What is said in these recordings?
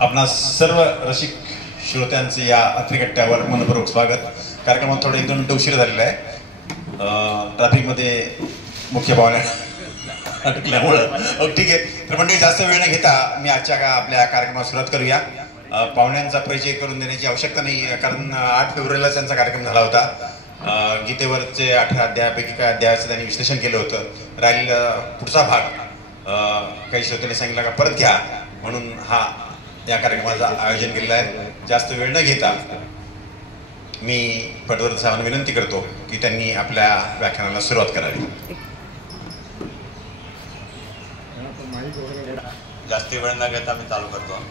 आपणा सर्व रसिक श्रोत्यांचे या अत्रिकट्ट्यावर मनपूर्वक स्वागत. कार्यक्रमात थोडा 1-2 मिनिटं उशीर झालेला आहे. ट्रॅफिकमध्ये मुख्य पाहुण्या अडकल्यामुळं ठीक आहे. तर मंडळी जास्त वेळ न घेता मी आजच्या आपल्या कार्यक्रमाला सुरुवात करूया. पाहुण्यांचा परिचय करून देण्याची आवश्यकता नाही, कारण 8 फेब्रुवारीला त्यांचा कार्यक्रम झाला होता. गीतेवरचे 18 अध्यायापैकी काय अध्यायाचं त्यांनी विश्लेषण केलं होतं. राहिलेला पुढचा भाग काही श्रोत्यांनी सांगितलं का परत घ्या, म्हणून हा या कार्यक्रमाचं आयोजन केलेलं आहे. जास्त वेळ न घेता मी पटवर्धन साहेबांना विनंती करतो की त्यांनी आपल्या व्याख्यानाला सुरुवात करावी. जास्ती वेळ न घेता मी चालू करतो.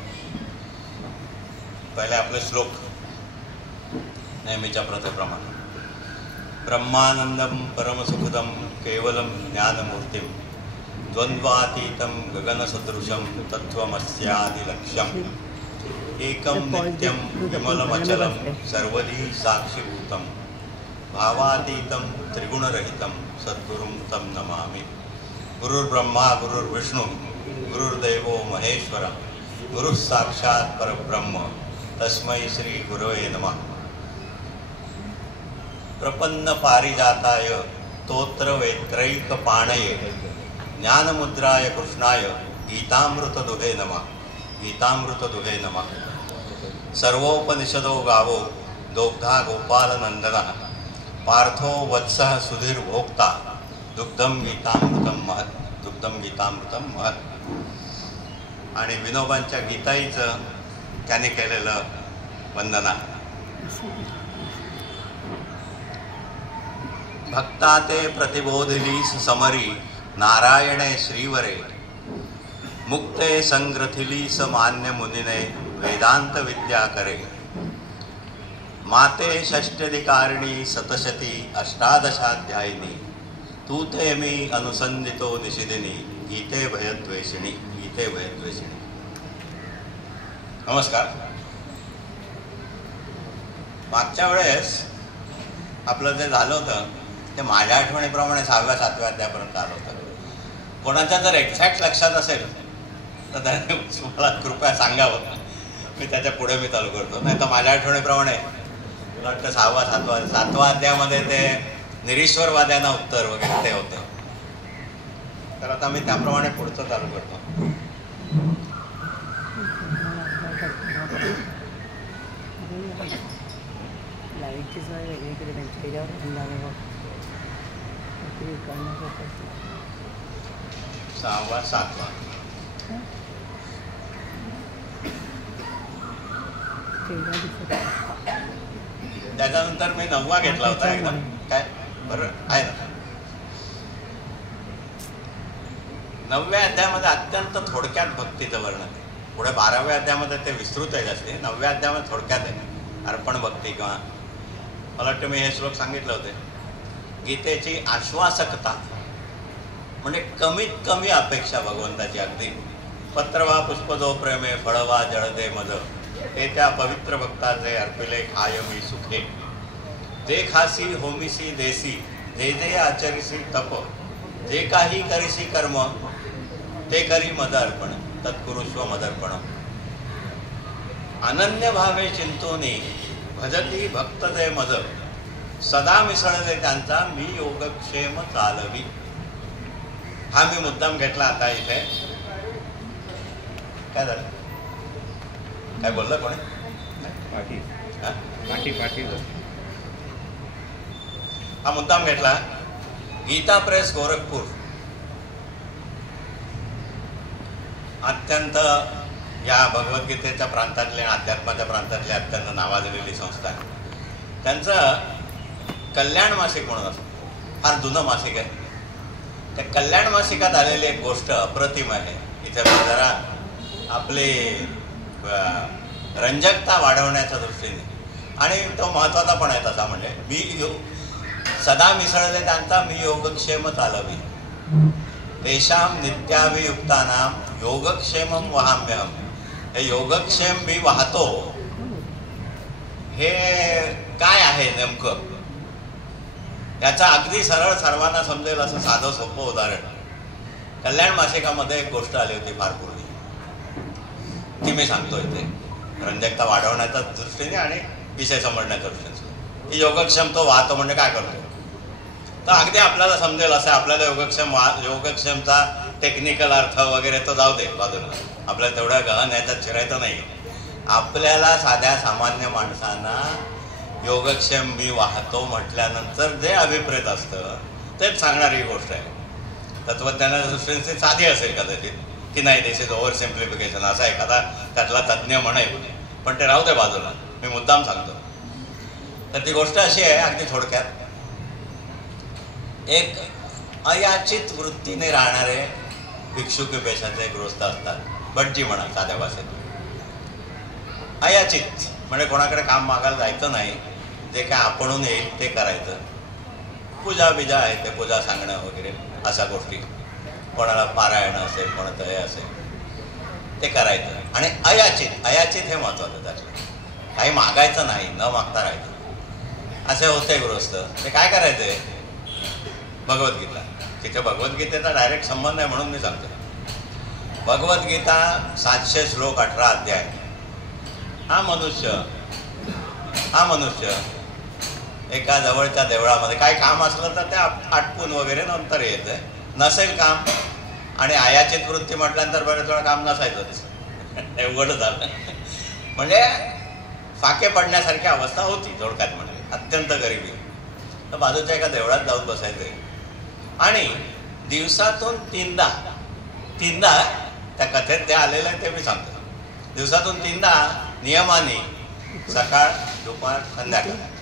पहिले आपले श्लोक नेहमीच्या प्रथेप्रमाणे. ब्रह्मानंदम परमसुखदम केवलम ज्ञानमूर्तिम द्वंद्वातीतं गगनसदृशं तत्त्वमस्यादिलक्ष्यम् एकं नित्यं विमलमचलं सर्वधी साक्षिभूतं भावातीतं त्रिगुणरहितं सद्गुरुं तं नमामि. गुरुर्ब्रह्मा गुरुर्विष्णु गुरुर्देवो महेश्वर गुरुः साक्षात् परब्रह्म तस्मै श्री गुरवे नमः. प्रपन्न पारिजाताय स्तोत्रवेत्रैकपाणये ज्ञानमुद्राय कृष्णाय गीतामृतदुहे नमः. गीतामृतदुहे नमः. सर्वोपनिषदो गावो दोग्धा गोपालनंदनः पार्थो वत्सः सुधीर्भोक्ता दुग्धम गीतामृतम महत्. दुग्धम गीतामृतम महत्. आणि विनोबांच्या गीताईचं त्याने केलेलं वंदना. भक्ता ते प्रतिबोधिलीस समरी नारायणे श्रीवरे मुक्ते संग्रथिलीस मान्य मुनिने वेदांत विद्या करे. माते षष्ट्यधिकारिणी सतशती अष्टादशाध्यायिनी तू ते मी अनुसंधितो निशिदिनी गीते भयद्वेषिणी. गीते भयद्वेषिणी. नमस्कार. मागच्या वेळेस आपलं जे झालं होतं ते माझ्या आठवणीप्रमाणे 6व्या-7व्या अध्यायापर्यंत आलं होतं. कोणाच्या जर एक्झॅक्ट लक्षात असेल तर त्याने मला कृपया सांगावं, मी त्याच्या पुढे मी चालू करतो. नाही तर माझ्या आठवणीप्रमाणे मला वाटतं 6व्या-7व्या अध्यायामध्ये ते निरीश्वरवाद्यांना उत्तर वगैरे ते होतं. तर आता मी त्याप्रमाणे पुढचं चालू करतो. सहावा सातवा त्याच्यानंतर मी 9वा घेतला होता एकदम. काय बरं आहे ना. 9व्या अध्यायामध्ये अत्यंत थोडक्यात भक्तीचं वर्णन आहे. पुढे 12व्या अध्यायामध्ये ते विस्तृत आहे जास्त. 9व्या अध्यायामध्ये थोडक्यात आहे अर्पण भक्ती. किंवा मला वाटतं मी हे श्लोक सांगितले होते. गीतेची आश्वासकता म्हणजे कमीत कमी अपेक्षा भगवंताची. अगदी पत्रवा पुष्पजो प्रेमे फळवा जळदे मज हे त्या पवित्र भक्ताचे अर्पिले खाय मी सुखे. जे खासी होमिसी देसी जे जे आचरिसी तप जे काही करिसी कर्म ते करी मद अर्पण तत्कुरुष्व मदर्पण. अनन्य भावे चिंतोनी भजती भक्त ते मज सदा मिसळले त्यांचा मी योगक्षेम चालवी. हा मी मुद्दाम घेतला आता इथे. काय झालं? काय बोललं कोणी? हा मुद्दाम घेतला. गीता प्रेस गोरखपूर अत्यंत या भगवद्गीतेच्या प्रांतातले अध्यात्माच्या प्रांतातली अत्यंत नावाजलेली संस्था आहे. त्यांचं कल्याण मासिक म्हणून असतं. फार जुनं मासिक आहे. त्या कल्याण मासिकात आलेली एक गोष्ट अप्रतिम आहे. इथे जरा आपली रंजकता वाढवण्याच्या दृष्टीने आणि तो महत्त्वाचा पण आहे तसा. म्हणजे मी सदा मिसळले त्यांचा मी योगक्षेम चालवी. तेषां नित्याभियुक्तानां योगक्षेमं वहाम्यहम. हे योगक्षेम मी वाहतो हे काय आहे नेमकं, याचा अगदी सरळ सर्वांना समजेल असं साधं सोपं उदाहरण. कल्याण मासिकामध्ये एक गोष्ट आली होती फार पूर्वी. ती मी सांगतो इथे रंजकता वाढवण्याच्या दृष्टीने आणि विषय समजण्याच्या दृष्टीने की योगक्षम तो वाहतो म्हणजे काय करतो. तर अगदी आपल्याला समजेल असं आपल्याला योगक्षमचा टेक्निकल अर्थ वगैरे तो जाऊ दे बाजूला, आपल्याला तेवढ्या गहन याच्यात शिरायचं नाही. आपल्याला साध्या सामान्य माणसांना योगक्षम मी वाहतो म्हटल्यानंतर जे अभिप्रेत असतं तेच सांगणारी गोष्ट आहे. तत्वज्ञानाच्या दृष्टीने साधी असेल कदाचित की नाही दिस इज ओव्हर सिम्प्लिफिकेशन असा एखादा त्यातला तज्ज्ञ म्हणेल, पण ते राहू दे बाजूला, मी मुद्दाम सांगतो. तर ती गोष्ट अशी आहे अगदी थोडक्यात, एक अयाचित वृत्तीने राहणारे भिक्षुकी पेशाचे गृहस्थ असतात, भटजी म्हणा साध्या भाषेत. अयाचित म्हणजे कोणाकडे काम मागायला जायचं नाही, जे काय आपणून येईल ते करायचं. पूजा बिजा आहे ते पूजा सांगणं वगैरे अशा गोष्टी, कोणाला पारायण असेल कोणाचं हे असेल ते करायचं. आणि अयाचित हे महत्त्वाचं, त्यातलं काही मागायचं नाही, न मागता राहायचं. असे होते गृहस्थ. ते काय करायचे, भगवद्गीता, तिथे भगवद्गीतेचा डायरेक्ट संबंध आहे म्हणून मी सांगतो. भगवद्गीता 700 श्लोक 18 अध्याय. हा मनुष्य एका जवळच्या देवळामध्ये काय काम असलं तर ते आटपून वगैरे नंतर येतं, नसेल काम आणि अयाचित वृत्ती म्हटल्यानंतर बरेच वेळा काम नसायचंच एवढं झालं. म्हणजे फाके पडण्यासारखी अवस्था होती थोडक्यात म्हणजे, अत्यंत गरिबी. तर बाजूच्या एका देवळात जाऊन बसायचे आणि दिवसातून तीनदा त्या कथेत ते आलेलं आहे ते मी सांगतो. दिवसातून 3दा नियमाने, सकाळ दुपार संध्याकाळ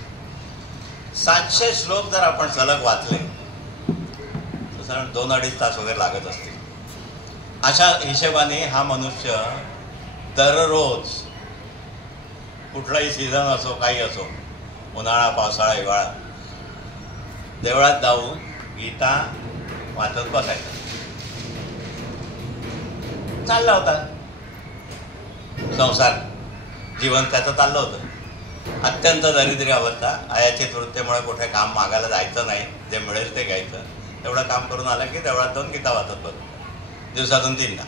700 श्लोक जर आपण सलग वाचले तर साधारण 2-2.5 तास वगैरे लागत असतील. अशा हिशेबाने हा मनुष्य दररोज कुठलाही सीझन असो काही असो, उन्हाळा पावसाळा हिवाळा, देवळात जाऊन गीता वाचत बसायचं. चालला होता संसार, जीवन त्याचं चाललं होतं. अत्यंत दरिद्री अवस्था, अयाचित वृत्तीमुळे कुठे काम मागायला जायचं नाही, जे मिळेल ते घ्यायचं. तेवढं काम करून आलं की देवळात जाऊन गीता वाचत बसतो. दिवसातून 3दा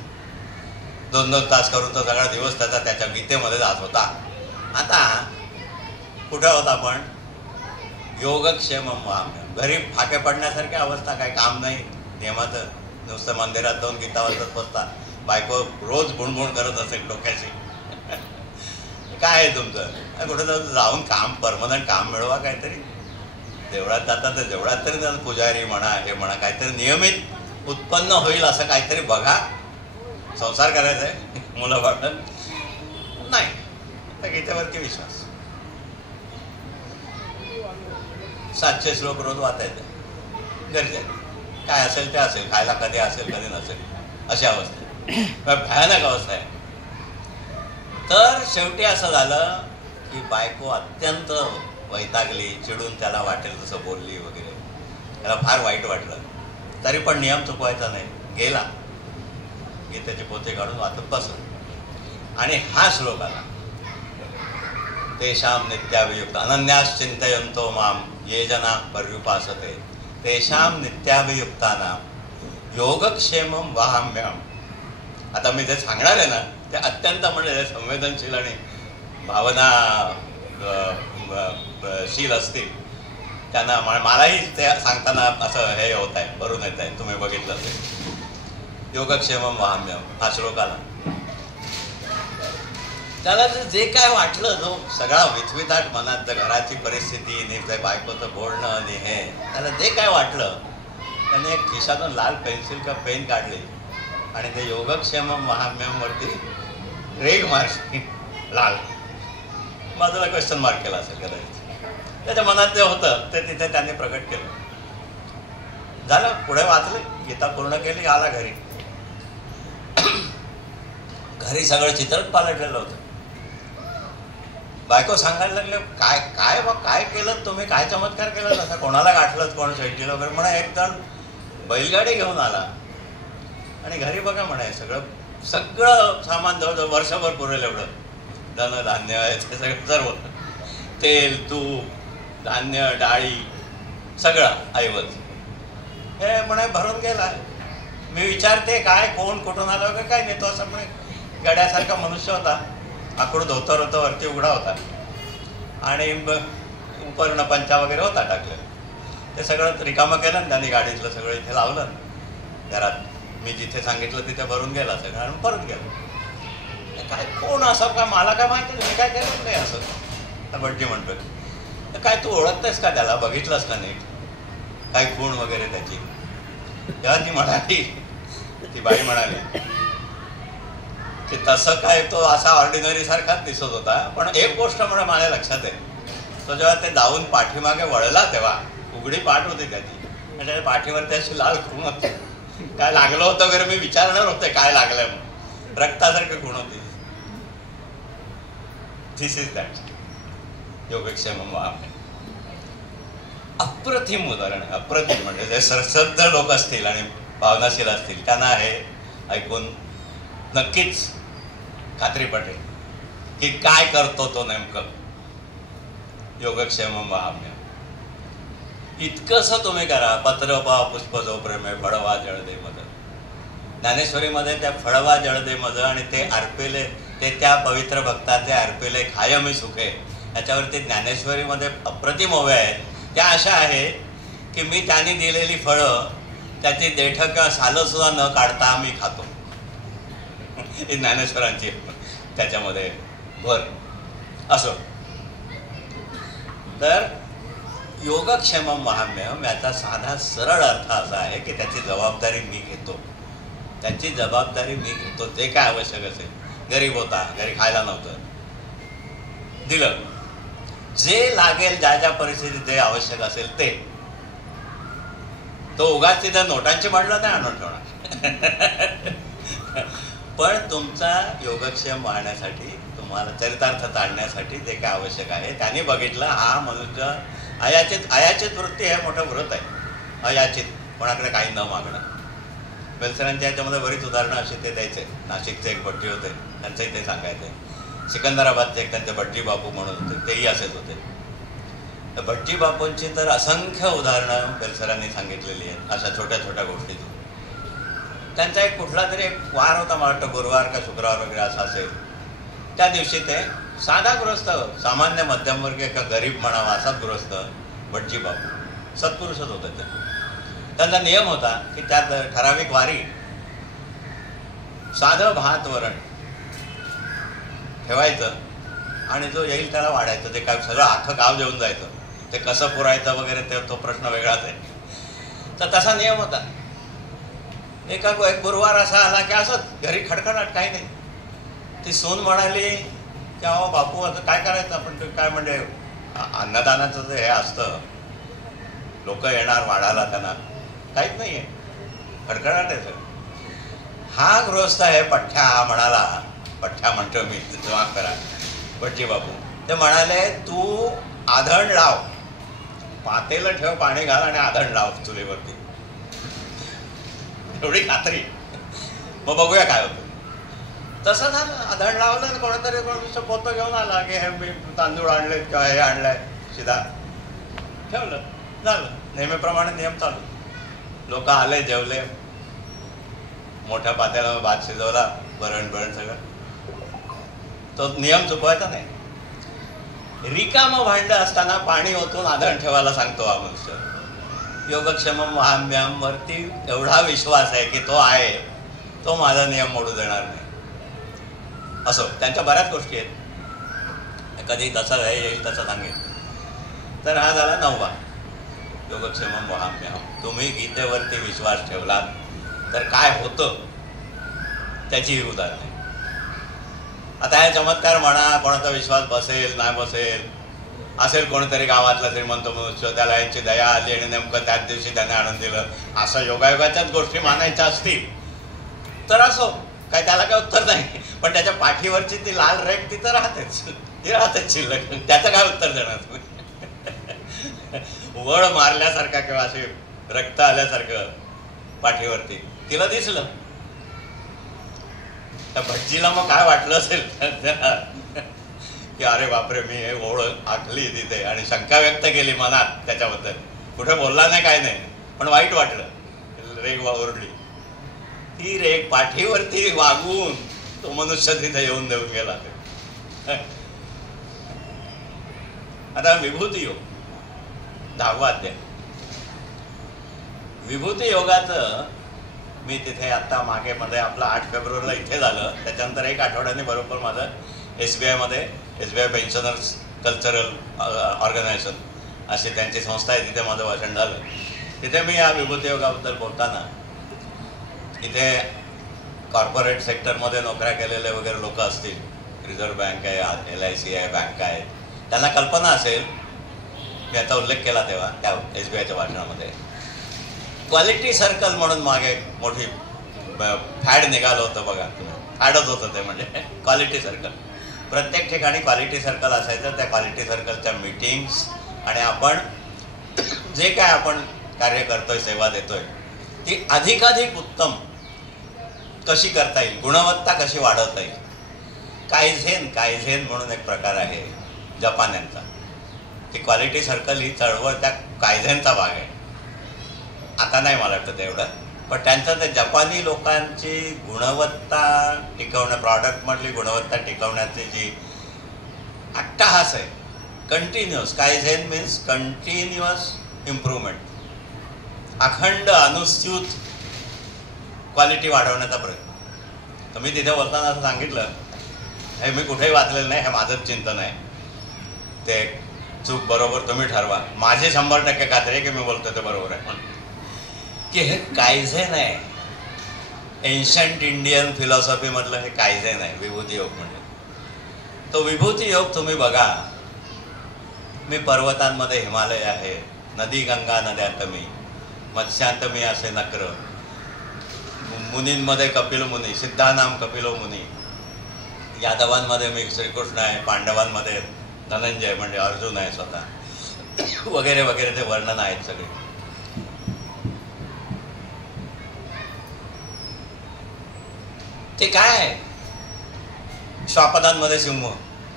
2-2 तास करून तो सगळा दिवस त्याच्या गीतेमध्ये जात होता. आता कुठं होता आपण, योगक्षेम घरी फाके पडण्यासारखी अवस्था, काही काम नाही नियमाचं, नुसतं मंदिरात जाऊन गीता वाचत बसता. बायको रोज बुणबुण करत असेल डोक्याची, काय आहे तुमचं, कुठं जाऊन काम परमनंट काम मिळवा काहीतरी. देवळात जाता तर देवळात तरी पुजारी म्हणा हे म्हणा काहीतरी नियमित उत्पन्न होईल असं काहीतरी बघा. संसार करायचा आहे, मुलं वाटत नाही तर गीतेवरती विश्वास. 700 श्लोक रोज वाचायचे गरजेचं, काय असेल ते असेल, खायला कधी असेल कधी नसेल अशी अवस्था, भयानक अवस्था आहे. तर शेवटी असं झालं की बायको अत्यंत वैतागली, चिडून त्याला वाटेल तसं बोलली वगैरे. त्याला फार वाईट वाटलं, तरी पण नियम चुकवायचा नाही, गेला गीतेची पोथी काढून वाचत बसला. आणि हा श्लोक आला, तेषाम नित्याभियुक्त अनन्यास चिंतयन्तो माम ये जना पर्युपासते तेषाम नित्याभियुक्तानां योगक्षेमं वहाम्यहम्. आता मी जे सांगणार आहे ना ते अत्यंत म्हणजे संवेदनशील आणि भावनाशील असतील त्यांना, मलाही ते सांगताना असं हे होत आहे, भरून येत आहे, तुम्ही बघितलं असेल. योगक्षेमं वहाम्यहम् हा श्लोक आला. त्याला जे काय वाटलं, जो सगळा विथविथाट मनात घराची परिस्थिती नाही, बायकोचं बोलणं आणि हे, त्याला जे काय वाटलं त्याने एक खिशातून लाल पेन्सिल का पेन काढली आणि ते योगक्षेमं वहाम्यहम् वरती रेग मार्क लाल बाजूला क्वेश्चन मार्क केला असेल कदाचित. त्याच्या मनात जे होतं ते तिथे त्यांनी प्रकट केलं. झालं, पुढे वाचले, गीता पूर्ण केली, आला घरी. घरी सगळं चित्रच पालटलेलं होतं. बायको सांगायला लागले, काय काय बा काय केलं तुम्ही, काय चमत्कार केला तसा, कोणाला गाठलं, कोण शेट्टीला वगैरे म्हणा. एक जण बैलगाडी घेऊन आला आणि घरी बघा म्हणाय सगळं सामान जवळजवळ वर्षभर पुरेल एवढं, धन धान्य ते सगळं सर्व, तेल तूप धान्य डाळी सगळं ऐवज हे म्हणे भरून गेला. मी विचारते काय कोण कुठून आलं वगैरे काय नाही, तो असं म्हणे गड्यासारखा मनुष्य होता, आकडून धोतर होतं, वरती उघडा होता आणि उपर्ण पंचा वगैरे होता टाकलेला. ते सगळं रिकामं केलं आणि त्यांनी गाडीतलं सगळं इथे लावलं घरात. मी जिथे सांगितलं तिथे भरून गेला सगळं आणि परत गेलो. काय कोण असं काय मला काय माहिती नाही, मी काय केलं नाही असं. तर भटजी म्हणतोय, तर काय तू ओळखतेस का त्याला, बघितलंस का नीट, काय खूण वगैरे त्याची? तेव्हा ती म्हणाली, ती बाई म्हणाली की तसं काय तो असा ऑर्डिनरी सारखाच दिसत होता, पण एक गोष्ट म्हणून माझ्या लक्षात आहे, तो जेव्हा ते जाऊन पाठीमागे वळला तेव्हा उघडी पाठ होती त्याची, म्हणजे पाठीवर त्याची लाल खूण होती. काय लागलं होतं वगैरे मी विचारणार होते काय लागलंय म्हणून, रक्तासारखी खूण होती. दिस इज दॅट योगक्षेम महात्म्य. अप्रतिम उदाहरण, अप्रतिम. म्हणजे जे सरसद्ध लोक असतील आणि भावनाशील असतील त्यांना हे ऐकून नक्कीच खात्री पटेल की काय करतो तो नेमकं योगक्षेम महात्म्य. इतकंसं तुम्ही करा. पत्र पा पुष्प जो प्रेमे फळवा जळदे मध. ज्ञानेश्वरीमध्ये त्या फळवा जळदे मध आणि ते अर्पिले, ते त्या पवित्र भक्ताचे अर्पिले खाय मी सुखे, याच्यावरती ज्ञानेश्वरीमध्ये अप्रतिम ओव्या आहेत. त्या अशा आहे की मी त्यांनी दिलेली फळं त्याची देठ किंवा सालं सुद्धा न काढता मी खातो. ही ज्ञानेश्वरांची त्याच्यामध्ये भर. असं तर योगक्षेम महात्म्यम याचा साधा सरळ अर्थ असा आहे की त्याची जबाबदारी मी घेतो. त्याची जबाबदारी मी घेतो. ते काय आवश्यक असेल, गरीब होता, घरी खायला नव्हतं, दिलं. जे लागेल ज्या ज्या परिस्थितीत जे आवश्यक असेल ते, तो उगाच तिथं नोटांची म्हणलं नाही आणून ठेवणार. पण तुमचा योगक्षेम वाढण्यासाठी, तुम्हाला चरितार्थ आणण्यासाठी जे काय आवश्यक आहे त्यांनी बघितलं. हा मनुष्य अयाचित वृत्ती हे मोठं व्रत आहे. अयाचित, कोणाकडे काही न मागणं. बेलसरांच्या याच्यामध्ये बरीच उदाहरणं अशी ते द्यायचे. नाशिकचे एक भटजी होते, त्यांचंही ते सांगायचे. सिकंदराबादचे एक त्यांचे भटजी बापू म्हणून होते, तेही असेच होते. तर भटजी बापूंची तर असंख्य उदाहरणं बेलसरांनी सांगितलेली आहेत अशा छोट्या छोट्या गोष्टीतून. त्यांचा एक कुठला तरी एक वार होता, मला वाटतं गुरुवार का शुक्रवार वगैरे असं असेल. त्या दिवशी ते साधा गृहस्थ, सामान्य मध्यमवर्गीय का गरीब म्हणावा असाच गृहस्थ भटजी बापू, सत्पुरुषच होते ते. त्यांचा नियम होता की त्यात ठराविक वारी साधं भात वरण ठेवायचं आणि जो येईल त्याला वाढायचं. ते काय सगळं अख्खं गाव जेवून जायचं. ते कसं पुरायचं वगैरे ते तो प्रश्न वेगळाच आहे. तर तसा नियम होता. एक गुरुवार असा आला की असंच घरी खडखडाट, काही नाही. ती सून म्हणाली की अहो बापू आता काय करायचं आपण, काय म्हणजे अन्नदानाचं जे हे असतं, लोक येणार वाढायला, त्यांना काहीच नाही आहे, खडखडाट आहे सगळं. हा गृहस्थ आहे पठ्ठ्या, हा म्हणाला, पठ्ठ्या म्हणतो मी, माफ करा, भटजी बापू, ते म्हणाले तू आधण लाव, पातेलं ठेव, पाणी घाल आणि आधण लाव चुलीवरती. एवढी खात्री, मग बघूया काय होतं. तसं झालं. आधण लावलं, कोणतरी पोतं घेऊन आला की हे मी तांदूळ आणले किंवा हे आणलंय, शिदा ठेवलं, झालं. नेहमीप्रमाणे नियम चालू. लोक आले, जेवले, मोठ्या पातेल्यावर भात शिजवला, भरण सगळं. तो नियम चुकवायचा नाही. रिकामं भांड असताना पाणी ओतून आधण ठेवायला सांगतो हा मनुष्य. योगक्षेम महात्म्यम वरती एवढा विश्वास आहे की तो आहे, तो माझा नियम मोडू देणार नाही. असं त्यांच्या बऱ्याच गोष्टी आहेत. कधी तसं हे येईल तसं सांगेल. तर हा झाला 9वा योगक्षेम महात्म्यम. तुम्ही गीतेवरती विश्वास ठेवलात तर काय होतं त्याची ही उदाहरण आहे. आता हे चमत्कार म्हणा, कोणाचा विश्वास बसेल नाही बसेल, असेल कोणीतरी गावातला श्रीमंत मनुष्य, त्याला यांची दया आली आणि नेमकं त्याच दिवशी त्याने आणून दिलं, असं योगायोगाच्याच गोष्टी मानायच्या असतील तर असो, काय त्याला काय उत्तर नाही. पण त्याच्या पाठीवरची ती लाल रेख ती तर राहतेच, ती राहतेच शिल्लक. त्याचं काय उत्तर देणार तुम्ही? वळ मारल्यासारखा किंवा असे रक्त आल्यासारखं पाठीवरती तिला दिसलं. त्या भटजीला मग काय वाटलं असेल की अरे बापरे, मी हे ओळ आखली तिथे आणि शंका व्यक्त केली मनात त्याच्याबद्दल. कुठे बोलला नाही, काय नाही, पण वाईट वाटलं. रेग ओरडली. ती रेग पाठीवरती वागून तो मनुष्य तिथे येऊन देऊन गेला. आता विभूती योग 10वा अध्याय. विभूती योगाचं मी तिथे आत्ता मागे मध्ये आपलं 8 फेब्रुवारीला इथे झालं, त्याच्यानंतर 1 आठवड्याने बरोबर माझं SBI मध्ये SBI पेन्शनर्स कल्चरल ऑर्गनायझेशन अशी त्यांची संस्था आहे, तिथे माझं भाषण झालं. तिथे मी या विभूती योगाबद्दल बोलताना इथे कॉर्पोरेट सेक्टरमध्ये नोकऱ्या केलेले वगैरे लोक असतील, रिझर्व्ह बँक आहे, LIC आहे, बँक आहेत, त्यांना कल्पना असेल, मी आता उल्लेख केला तेव्हा त्या SBIच्या भाषणामध्ये, क्वालिटी सर्कल म्हणून मागे मोठी फॅड निघालं होतं बघा, फॅडच होतं ते, म्हणजे क्वालिटी सर्कल. प्रत्येक ठिकाणी क्वालिटी सर्कल असायचं. त्या क्वालिटी सर्कलच्या मीटिंग्स आणि आपण जे काय आपण कार्य करतोय, सेवा देतोय, ती अधिकाधिक उत्तम कशी करता येईल, गुणवत्ता कशी वाढवता येईल. कायझेन म्हणून एक प्रकार आहे जपान्यांचा. ती क्वालिटी सर्कल ही चळवळ त्या कायझेनचा भाग आहे. आता नाही मला वाटतं एवढं, पण त्यांचं ते जपानी लोकांची गुणवत्ता टिकवणं, प्रॉडक्टमधली गुणवत्ता टिकवण्याची जी अट्टहास आहे, continuous. Kaizen means continuous improvement, अखंड अनुस्यूत क्वालिटी वाढवण्याचा प्रयत्न. तर मी तिथे बोलताना असं सांगितलं, हे मी कुठेही वाचलेलं नाही, हे माझंच चिंतन आहे, ते चूक बरोबर तुम्ही ठरवा. माझी 100% खात्री आहे की मी बोलतो ते बरोबर आहे, म्हणून की हे कायझेन आहे. एन्शंट इंडियन फिलॉसॉफीमधलं हे कायझेन आहे, विभूती योग म्हणजे. तो विभूती योग तुम्ही बघा. मी पर्वतांमध्ये हिमालय आहे, नदी गंगा नद्यातमी, मत्स्यांतमी असे नक्र, मुनींमध्ये कपिल मुनी, सिद्धानाम कपिलो मुनी, यादवांमध्ये मी श्रीकृष्ण आहे, पांडवांमध्ये धनंजय म्हणजे अर्जुन आहे स्वतः, वगैरे वगैरे ते वर्णन आहेत सगळे. ते काय आहे? श्वापदांमध्ये सिंह,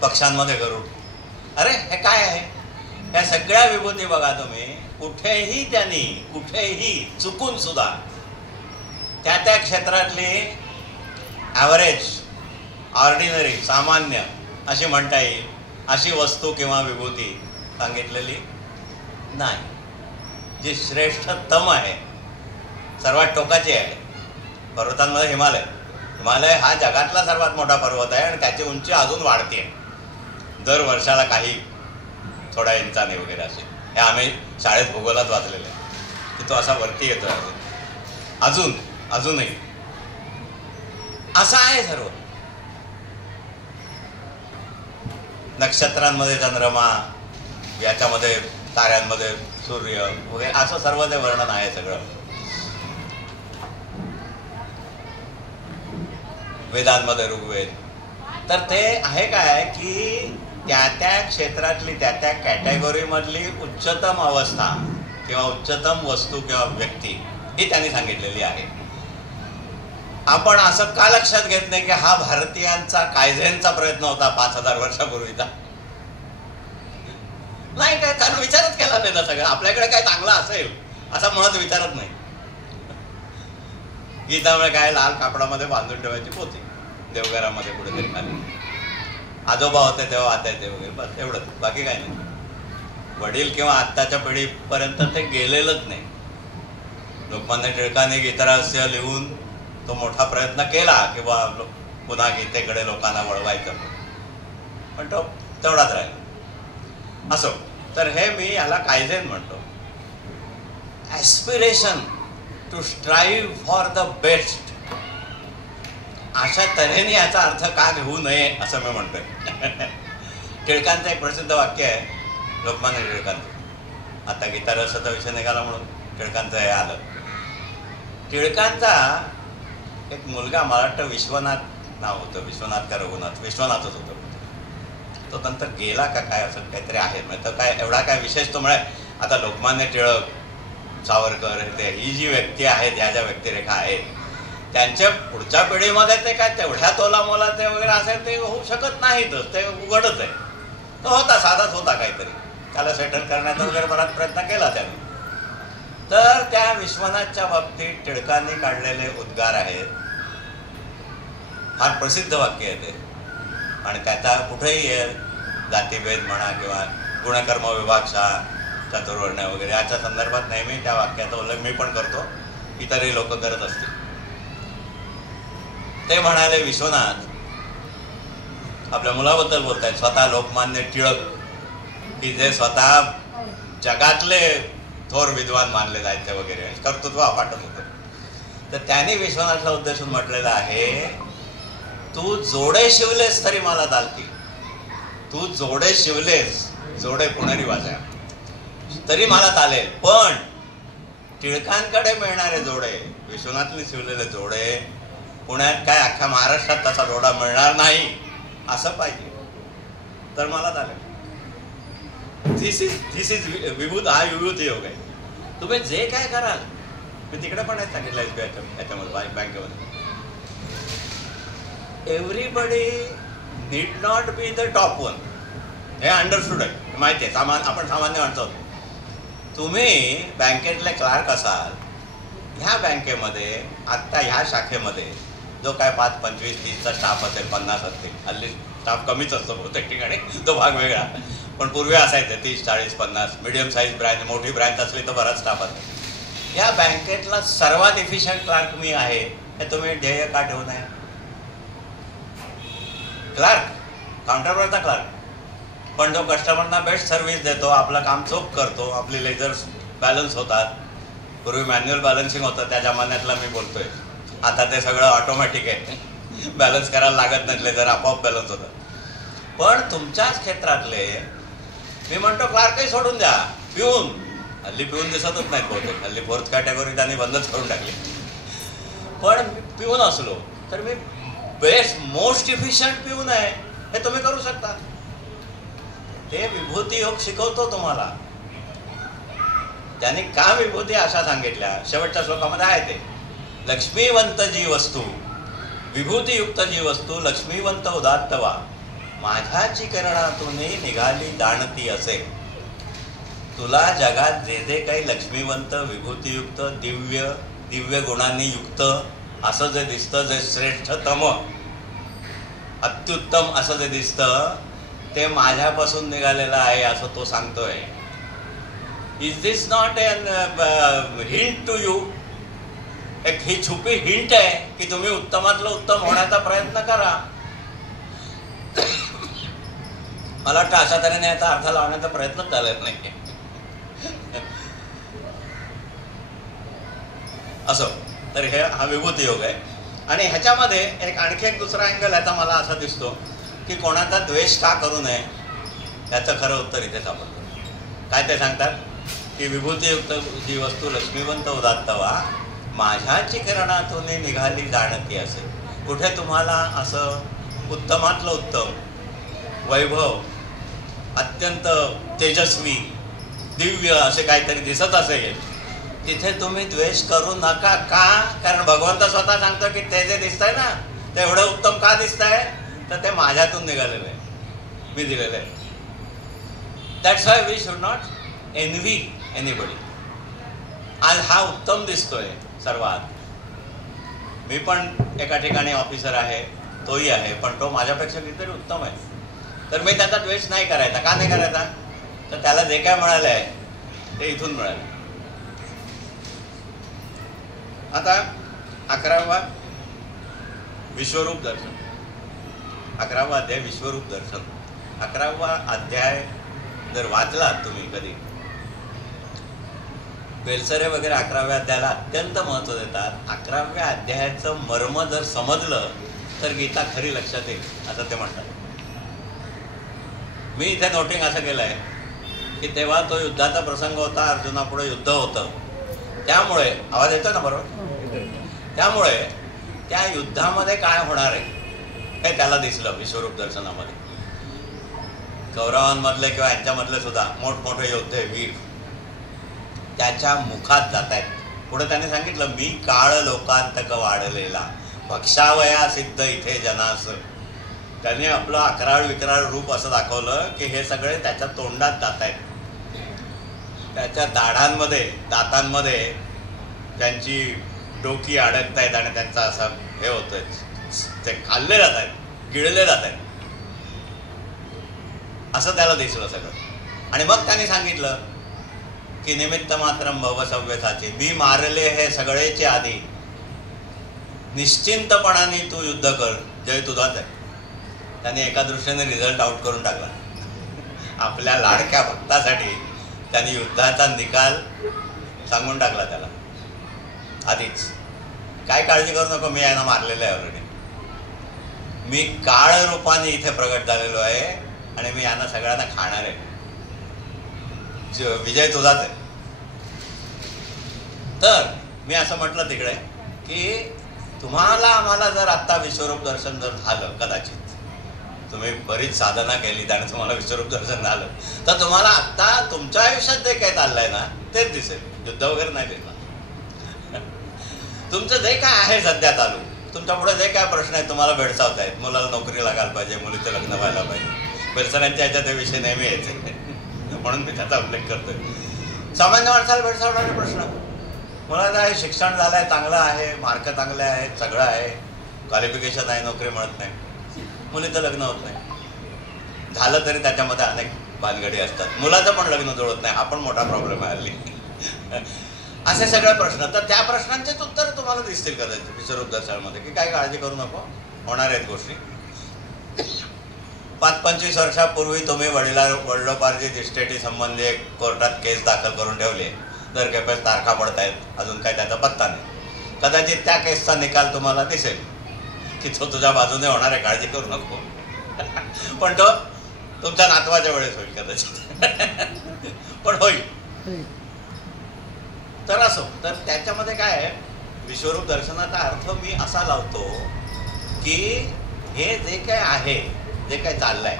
पक्ष्यांमध्ये गरुड. अरे हे काय आहे? या सगळ्या विभूती बघा तुम्ही, कुठेही त्यांनी कुठेही चुकून सुद्धा त्या त्या क्षेत्रातली ॲव्हरेज, ऑर्डिनरी, सामान्य अशी म्हणता येईल अशी वस्तू किंवा विभूती सांगितलेली नाही. जी श्रेष्ठतम आहे, सर्वात टोकाची आहे. पर्वतांमध्ये हिमालय. हिमालय हा जगातला सर्वात मोठा पर्वत आहे आणि त्याची उंची अजून वाढते दर वर्षाला काही थोड्या इंचाने वगैरे असे. हे आम्ही शाळेत भूगोलात वाचलेलं आहे की तो असा वरती येतो अजूनही असं आहे सर्व. नक्षत्रांमध्ये चंद्रमा, याच्यामध्ये ताऱ्यांमध्ये सूर्य वगैरे असं सर्व ते वर्णन आहे सगळं. वेदांमध्ये ऋग्वेद. तर ते आहे काय की त्या त्या क्षेत्रातली त्या त्या कॅटेगोरीमधली उच्चतम अवस्था किंवा उच्चतम वस्तू किंवा व्यक्ती ही त्यांनी सांगितलेली आहे. आपण असं का लक्षात घेत नाही की हा भारतीयांचा कायझेनचा प्रयत्न होता 5000 वर्षापूर्वीचा? नाही काय, कारण विचारच केला नाही ना सगळं. आपल्याकडे काय चांगलं असेल असं म्हणत विचारत नाही. गीतामुळे काय लाल कापडामध्ये बांधून ठेवायची पोथी देवघरामध्ये कुठेतरी खाली. आजोबा होते तेव्हा आता येते वगैरे, बस एवढंच, बाकी काय नाही. वडील किंवा आत्ताच्या पिढीपर्यंत ते गेलेलंच नाही. लोकमान्य टिळकांनी गीतरहस्य लिहून तो मोठा प्रयत्न केला किंवा पुन्हा गीतेकडे लोकांना वळवायचं, पण तो तेवढाच राहिला. असो, तर हे मी याला कायझेन म्हणतो. Aspiration to strive for the best, अशा तऱ्हेने याचा अर्थ का घेऊ नये असं मी म्हणतोय. टिळकांचं एक प्रसिद्ध वाक्य आहे, लोकमान्य टिळकांचं. आता गीतारसाचा विषय निघाला म्हणून टिळकांचं हे आलं. टिळकांचा एक मुलगा, मला वाटतं विश्वनाथ नाव होतं, विश्वनाथ का रघुनाथ, विश्वनाथच होतं. तो नंतर गेला का काय असं काहीतरी आहे. तर काय एवढा काय विशेष तो मिळेल. आता लोकमान्य टिळक, सावरकर, ते ही जी व्यक्ती आहेत, ह्या ज्या व्यक्तिरेखा आहेत, त्यांच्या पुढच्या पिढीमध्ये ते काय तेवढ्या तोलामोला ते वगैरे असेल ते होऊ शकत नाहीतच. ते उघडच आहे. तो होता, साधाच होता काहीतरी. त्याला सेटल करण्याचा वगैरे बराच प्रयत्न केला त्याने. तर त्या विश्वनाथच्या बाबतीत टिळकांनी काढलेले उद्गार आहेत, फार प्रसिद्ध वाक्य आहे ते, आणि त्याचा कुठेही जातीभेद म्हणा किंवा गुणकर्म विभागशा चातुर्वर्ण वगैरे याच्या संदर्भात नेहमी त्या वाक्याचा उल्लेख मी पण करतो, इतरही लोक करत असतील. ते म्हणाले, विश्वनाथ आपल्या मुलाबद्दल बोलतायत, स्वतः लोकमान्य टिळक, की जे स्वतः जगातले थोर विद्वान मानले जायचे वगैरे, कर्तृत्व अफाटत होते. तर त्यांनी विश्वनाथला उद्देशून म्हटलेलं आहे, तू जोडे शिवलेस तरी मला चालतील. तू जोडे शिवलेस, जोडे पुणेरी भाषा, तरी मला चालेल, पण टिळकांकडे मिळणारे जोडे, विश्वनाथने शिवलेले जोडे, पुण्यात काय अख्ख्या महाराष्ट्रात तसा जोडा मिळणार नाही असं पाहिजे, तर मला चालेल. दिस इज विभूत, हा विभूती योग आहे. तुम्ही जे काय कराल, मी तिकडे पण आहे सांगितलं याच्यामध्ये बँकेमध्ये, everybody need not be the top one. हे अंडरस्टूड आहे, माहिती आहे, आपण सामान्य माणसं होतो. तुम्ही बँकेतले क्लार्क असाल, ह्या बँकेमध्ये आत्ता ह्या शाखेमध्ये जो काय 5, 25, 30चा स्टाफ असेल, 50 असतील, हल्ली स्टाफ कमीच असतो प्रत्येक ठिकाणी, तो भाग वेगळा, पण पूर्वी असायचं 30, 40, 50. मिडियम साईज ब्रँच, मोठी ब्रँच असली तर बराच स्टाफ असेल. या बँकेतला सर्वात इफिशियंट क्लार्क मी आहे, हे तुम्ही ध्येय का ठेवू नये? क्लार्क, काउंटरवरचा क्लार्क, पण जो कस्टमरना बेस्ट सर्व्हिस देतो, आपलं काम चोख करतो, आपली लेजर्स बॅलन्स होतात. पूर्वी मॅन्युअल बॅलन्सिंग होतं, त्या जमान्यातला मी बोलतोय. आता ते सगळं ऑटोमॅटिक आहे, बॅलन्स करायला लागत नाही, लेजर आपोआप बॅलन्स होतं. पण तुमच्याच क्षेत्रातले, मी म्हणतो क्लार्कही सोडून द्या, पिऊन, हल्ली पिऊन दिसतच नाहीत बहुतेक, हल्ली 4th कॅटेगरी त्यांनी बंदच करून टाकली. पण पिऊन असलो तर मी बेस्ट मोस्ट इफिशियंट पिऊन आहे, हे तुम्ही करू शकता. ते विभूती योग शिकवतो तुम्हाला. त्यांनी का विभूती अशा सांगितल्या, शेवटच्या श्लोकामध्ये आहे ते, लक्ष्मीवंत जी वस्तू, विभूतीयुक्त जी वस्तू लक्ष्मीवंत उदात्त वा, माझ्याची करणातून निघाली जाणती असे. तुला जगात जे जे काही लक्ष्मीवंत, विभूतीयुक्त, दिव्य गुणांनी युक्त असं जे दिसतं, जे श्रेष्ठतम, अत्युत्तम असं जे दिसतं, ते माझ्यापासून निघालेलं आहे असं तो सांगतोय. Is this not an hint to you? एक ही छुपी हिंट आहे की तुम्ही उत्तमातलं उत्तम होण्याचा प्रयत्न करा. मला वाटतं अशा तऱ्हेने याचा अर्थ लावण्याचा प्रयत्नच झालेला नाही. असं तर हे हा विभूती योग आहे. आणि ह्याच्यामध्ये एक आणखी एक दुसरा अँगल याचा मला असा दिसतो की कोणाचा द्वेष का करू नये, याचं खरं उत्तर इथे सापडतं. काय ते सांगतात की विभूतीयुक्त जी वस्तू लक्ष्मीवंत उदात्त वा, माझ्याची किरणातून निघाली जाणती असे. कुठे तुम्हाला असं उत्तमातलं उत्तम, वैभव, अत्यंत तेजस्वी, दिव्य असे काहीतरी दिसत असेल, तिथे तुम्ही द्वेष करू नका. का? कारण भगवंत स्वतः सांगतो की ते जे दिसतंय ना, ते एवढं उत्तम का दिसतंय, तर ते माझ्यातून निघालेलं आहे, मी दिलेलं आहे. That's why we should not envy anybody. आज हा उत्तम दिसतोय सर्वात. मी पण एका ठिकाणी ऑफिसर आहे, तोही आहे, पण तो माझ्यापेक्षा कितीतरी उत्तम आहे. तर मी त्याचा द्वेष नाही करायचा. का नाही करायचा? तर त्याला जे काय मिळालं आहे ते इथून मिळालं. आता 11वा विश्वरूप दर्शन, 11वा अध्याय विश्वरूप दर्शन. 11वा अध्याय जर वाचलात तुम्ही कधी, बेलसरे वगैरे 11व्या अध्यायाला अत्यंत महत्त्व देतात. 11व्या अध्यायाचं मर्म जर समजलं तर गीता खरी लक्षात येईल असं ते म्हणतात. मी इथे नोटिंग असं केलं आहे की तेव्हा तो युद्धाचा प्रसंग होता, अर्जुनापुढे युद्ध होतं. त्यामुळे आवाज येतो ना बरोबर, त्यामुळे त्या युद्धामध्ये काय होणार आहे हे त्याला दिसलं विश्वरूप दर्शनामध्ये. कौरवांमधले किंवा यांच्यामधले सुद्धा मोठमोठे योद्धे, वीर त्याच्या मुखात जात आहेत. पुढे त्याने सांगितलं, मी काळ लोकांतक वाढलेला भक्षावया सिद्ध इथे जनास. त्याने आपलं अकराळ विकराळ रूप असं दाखवलं की हे सगळे त्याच्या तोंडात जात आहेत, त्याच्या दाढांमध्ये, दातांमध्ये त्यांची डोकी अडकत आहेत आणि त्यांचा असा हे होतोय, ते खाल्ले जात आहेत, गिळले जात आहेत, असं त्याला दिसलं सगळं. आणि मग त्यांनी सांगितलं की निमित्त मात्रम भव सव्यसाची, मी मारले हे सगळेचे आधी, निश्चिंतपणाने तू युद्ध कर, जय तुझाच आहे. त्यांनी एका दृष्टीने रिझल्ट आउट करून टाकला. आपल्या लाडक्या भक्तासाठी त्यांनी युद्धाचा निकाल सांगून टाकला त्याला आधीच. काय काळजी करू नको, मी यांना मारलेलं आहे ऑलरेडी, मी काळ रूपाने इथे प्रगट झालेलो आहे आणि मी यांना सगळ्यांना खाणार आहे, विजय तुझाच आहे. तर मी असं म्हटलं तिकडे की तुम्हाला आम्हाला जर आत्ता विश्वरूप दर्शन जर झालं, कदाचित तुम्ही बरीच साधना केली आणि तुम्हाला विश्वरूप दर्शन झालं, तर तुम्हाला आत्ता तुमच्या आयुष्यात जे काही चाललंय ना तेच दिसेल, युद्ध वगैरे नाही दिसणार. तुमचं जे काय आहे सध्या चालू, तुमच्या पुढे जे काय प्रश्न आहेत तुम्हाला भेडसावत आहेत, मुलाला नोकरी लागायला पाहिजे, मुलीचं लग्न व्हायला पाहिजे, बेलसरांच्या ह्याच्यात ते विषय नेहमी यायचे म्हणून मी त्याचा उल्लेख करतोय. सामान्य माणसाला भेडसावणारे प्रश्न, मुलाला शिक्षण झालं आहे, चांगलं आहे, मार्क चांगले आहेत, सगळं आहे, क्वालिफिकेशन आहे, नोकरी मिळत नाही, मुलीचं लग्न होत नाही, झालं तरी त्याच्यामध्ये अनेक भानगडी असतात, मुलाचं पण लग्न जुळत नाही, हा पण मोठा प्रॉब्लेम आहे हल्ली. असे सगळे प्रश्न, तर त्या प्रश्नांचेच उत्तर तुम्हाला दिसतील कदाचित विश्वरूप दर्शनामध्ये, की काही काळजी करू नको, होणार आहेत गोष्टी. 5-25 वर्षापूर्वी तुम्ही वडिलोपार्जित इस्टेटी संबंधी एक कोर्टात केस दाखल करून ठेवली, दर खेपेस तारखा पडतायत, अजून काही त्याचा पत्ता नाही. कदाचित त्या केसचा निकाल तुम्हाला दिसेल की तो तुझ्या बाजूने होणार आहे, काळजी करू नको, पण तो तुमच्या नातवाच्या वेळेस होईल कदाचित, पण होईल. तर असो, तर त्याच्यामध्ये काय आहे, विश्वरूप दर्शनाचा अर्थ मी असा लावतो की हे जे काय आहे, जे काय चाललंय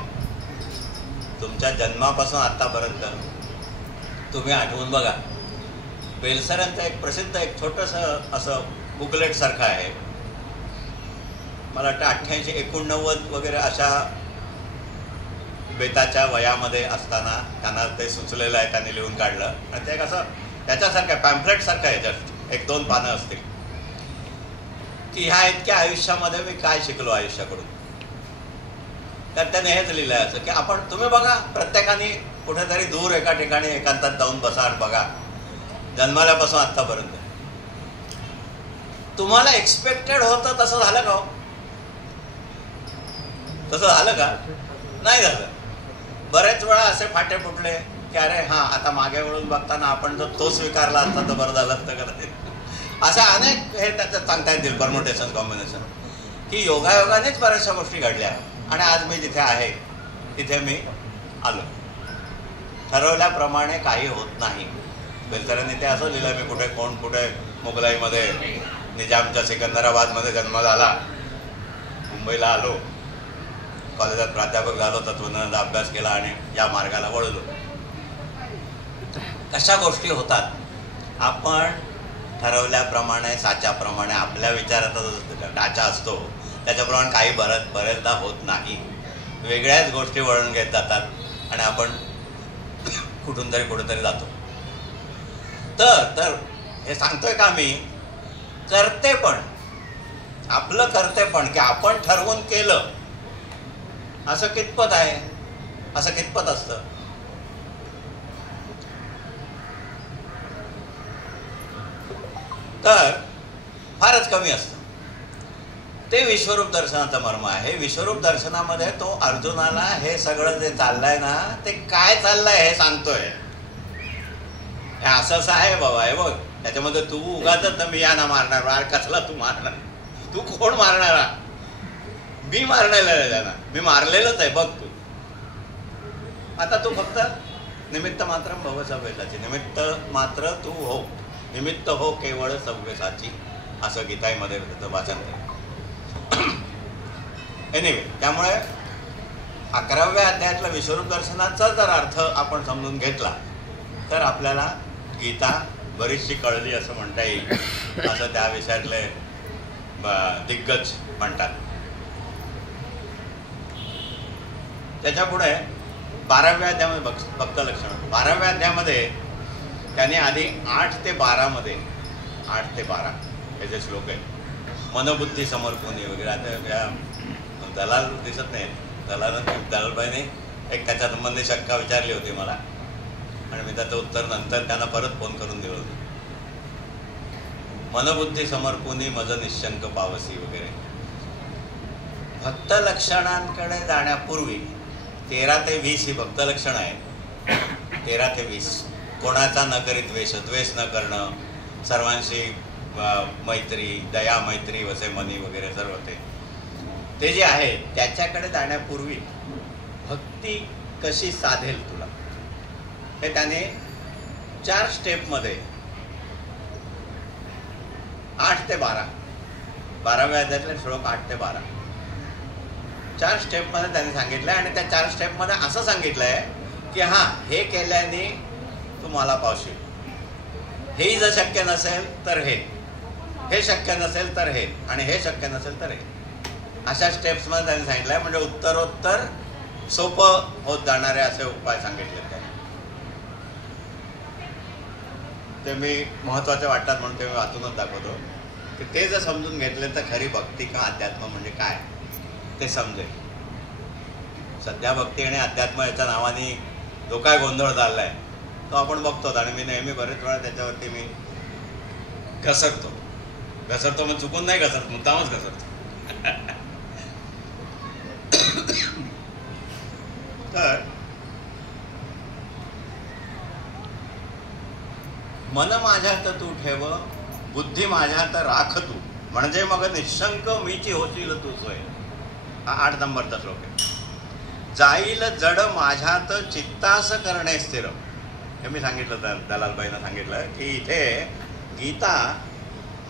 तुमच्या जन्मापासून आतापर्यंत, तुम्ही आठवून बघा, बेलसरांचं एक प्रसिद्ध एक छोटंसं असं बुकलेट सारखं आहे, मला वाटतं 88-89 वगैरे अशा बेताच्या वयामध्ये असताना त्यांना ते सुचलेलं आहे, त्यांनी लिहून काढलं. आणि ते कसं त्याच्यासारखं पॅम्पलेट सारखं आहे, जस्ट 1-2 पानं असतील, की ह्या इतक्या आयुष्यामध्ये मी काय शिकलो आयुष्याकडून. तर त्याने हेच लिहिलं आहे असं की आपण, तुम्ही बघा, प्रत्येकाने कुठेतरी दूर एका ठिकाणी एकांतात जाऊन बसा आणि बघा, जन्माल्यापासून आत्तापर्यंत तुम्हाला एक्सपेक्टेड होतं तसं झालं का? तसं झालं का? नाही झालं. बरेच वेळा असे फाटे फुटले की अरे हां, आता मागे वळून बघताना आपण जर तो स्वीकारला असता तर बरं झालं असतं कदाचित. अशा अनेक हे त्याचं सांगता येतील परमुटेशन, कॉम्बिनेशन, की योगायोगानेच बऱ्याचशा गोष्टी घडल्या आणि आज मी जिथे आहे तिथे मी आलो. ठरवल्याप्रमाणे काही होत नाही. बेलसरांनी ते असं लिहिलं, मी कुठे कोण कुठे मुघलाईमध्ये निजामच्या सिकंदराबादमध्ये जन्म झाला, मुंबईला आलो, कॉलेजात प्राध्यापक झालो, तत्वज्ञानाचा अभ्यास केला आणि या मार्गाला वळलो. कशा गोष्टी होतात, आपण ठरवल्याप्रमाणे, साच्याप्रमाणे, आपल्या विचाराचा जो टाचा असतो त्याच्याप्रमाणे काही बरेचदा होत नाही. वेगळ्याच गोष्टी वळून घेत जातात आणि आपण कुठून तरी कुठेतरी जातो. तर हे सांगतोय का मी, करतेपण, आपलं करतेपण की आपण ठरवून केलं, असं कितपत आहे, असं कितपत असतं. तर फारच कमी असतं. ते विश्वरूप दर्शनाचं मर्म आहे. विश्वरूप दर्शनामध्ये तो अर्जुनाला हे सगळं जे चाललंय ना, ते काय चाललंय हे सांगतोय. असं असं आहे बाबा, हे बघ, त्याच्यामध्ये तू उगाच मी यांना मारणार, अरे कसला तू मारणार, तू कोण मारणारा, मी मारलेलं आहे त्यांना, मी मारलेलंच आहे बघ तू. आता तू फक्त निमित्त मात्र भव सव्यसाची, निमित्त मात्र तू हो, निमित्त हो केवळ सव्यसाची, असं गीताईमध्ये त्याचं वाचन आहे. एनिवे, त्यामुळे 11व्या अध्यायातला विश्वरूप दर्शनाचा जर अर्थ आपण समजून घेतला तर आपल्याला गीता बरीचशी कळली असं म्हणता येईल, असं त्या विषयातले दिग्गज म्हणतात. त्याच्यापुढे 12व्या अध्यायामध्ये भक्त लक्षण, 12व्या अध्यायामध्ये त्याने आधी 8 ते 12 मध्ये, 8 ते 12 हे जे श्लोक आहेत मनबुद्धी समर्पणी वगैरे. आता या दलाल दिसत नाही, दलालबाईने एक त्याच्या संबंधी शंका विचारली होती मला आणि मी त्याचं उत्तर नंतर त्यांना परत फोन करून दिलं होतं. मनबुद्धी समर्पणी मज निशंक पावसी वगैरे. भक्त लक्षणांकडे जाण्यापूर्वी 13 ते 20 ही भक्त लक्षणं आहेत. 13 ते 20. कोणाचा न करीत द्वेष, द्वेष न करणं, सर्वांशी मैत्री, दया मैत्री वसे मनी वगैरे सर्व ते जे आहे त्याच्याकडे जाण्यापूर्वी भक्ती कशी साधेल तुला हे त्याने 4 स्टेपमध्ये 8 ते 12 12व्या अध्यायातले श्लोक 8 ते 12 4 स्टेपमध्ये त्यांनी सांगितलंय. आणि त्या 4 स्टेपमध्ये असं सांगितलंय की हां, हे केल्याने तू मला पावशील, हेही जर शक्य नसेल तर हे शक्य नसेल तर हे, आणि हे शक्य नसेल तर हे. अशा स्टेप्समध्ये त्यांनी सांगितलंय. म्हणजे उत्तरोत्तर सोपं होत जाणारे असे उपाय सांगितले त्यांनी. ते मी महत्त्वाचे वाटतात म्हणून ते मी वाचूनच दाखवतो की ते जर समजून घेतले तर खरी भक्ती किंवा अध्यात्म म्हणजे काय ते समजेल. सध्या भक्ती आणि अध्यात्म याच्या नावाने जो काय गोंधळ चाललाय तो आपण बघतो. आणि मी नेहमी बरेच वेळा त्याच्यावरती मी घसरतो मग चुकून नाही घसरत, मुद्दामच घसरतो. तर मन माझ्यात तू ठेव, बुद्धी माझ्यात राख तू, म्हणजे मग निशंक मीची होशील तू सोय. हा 8 नंबरचा श्लोक आहे. जाईल जड माझ्यात चित्तास करणे स्थिर. हे मी सांगितलं, दलालबाईंना सांगितलं की इथे गीता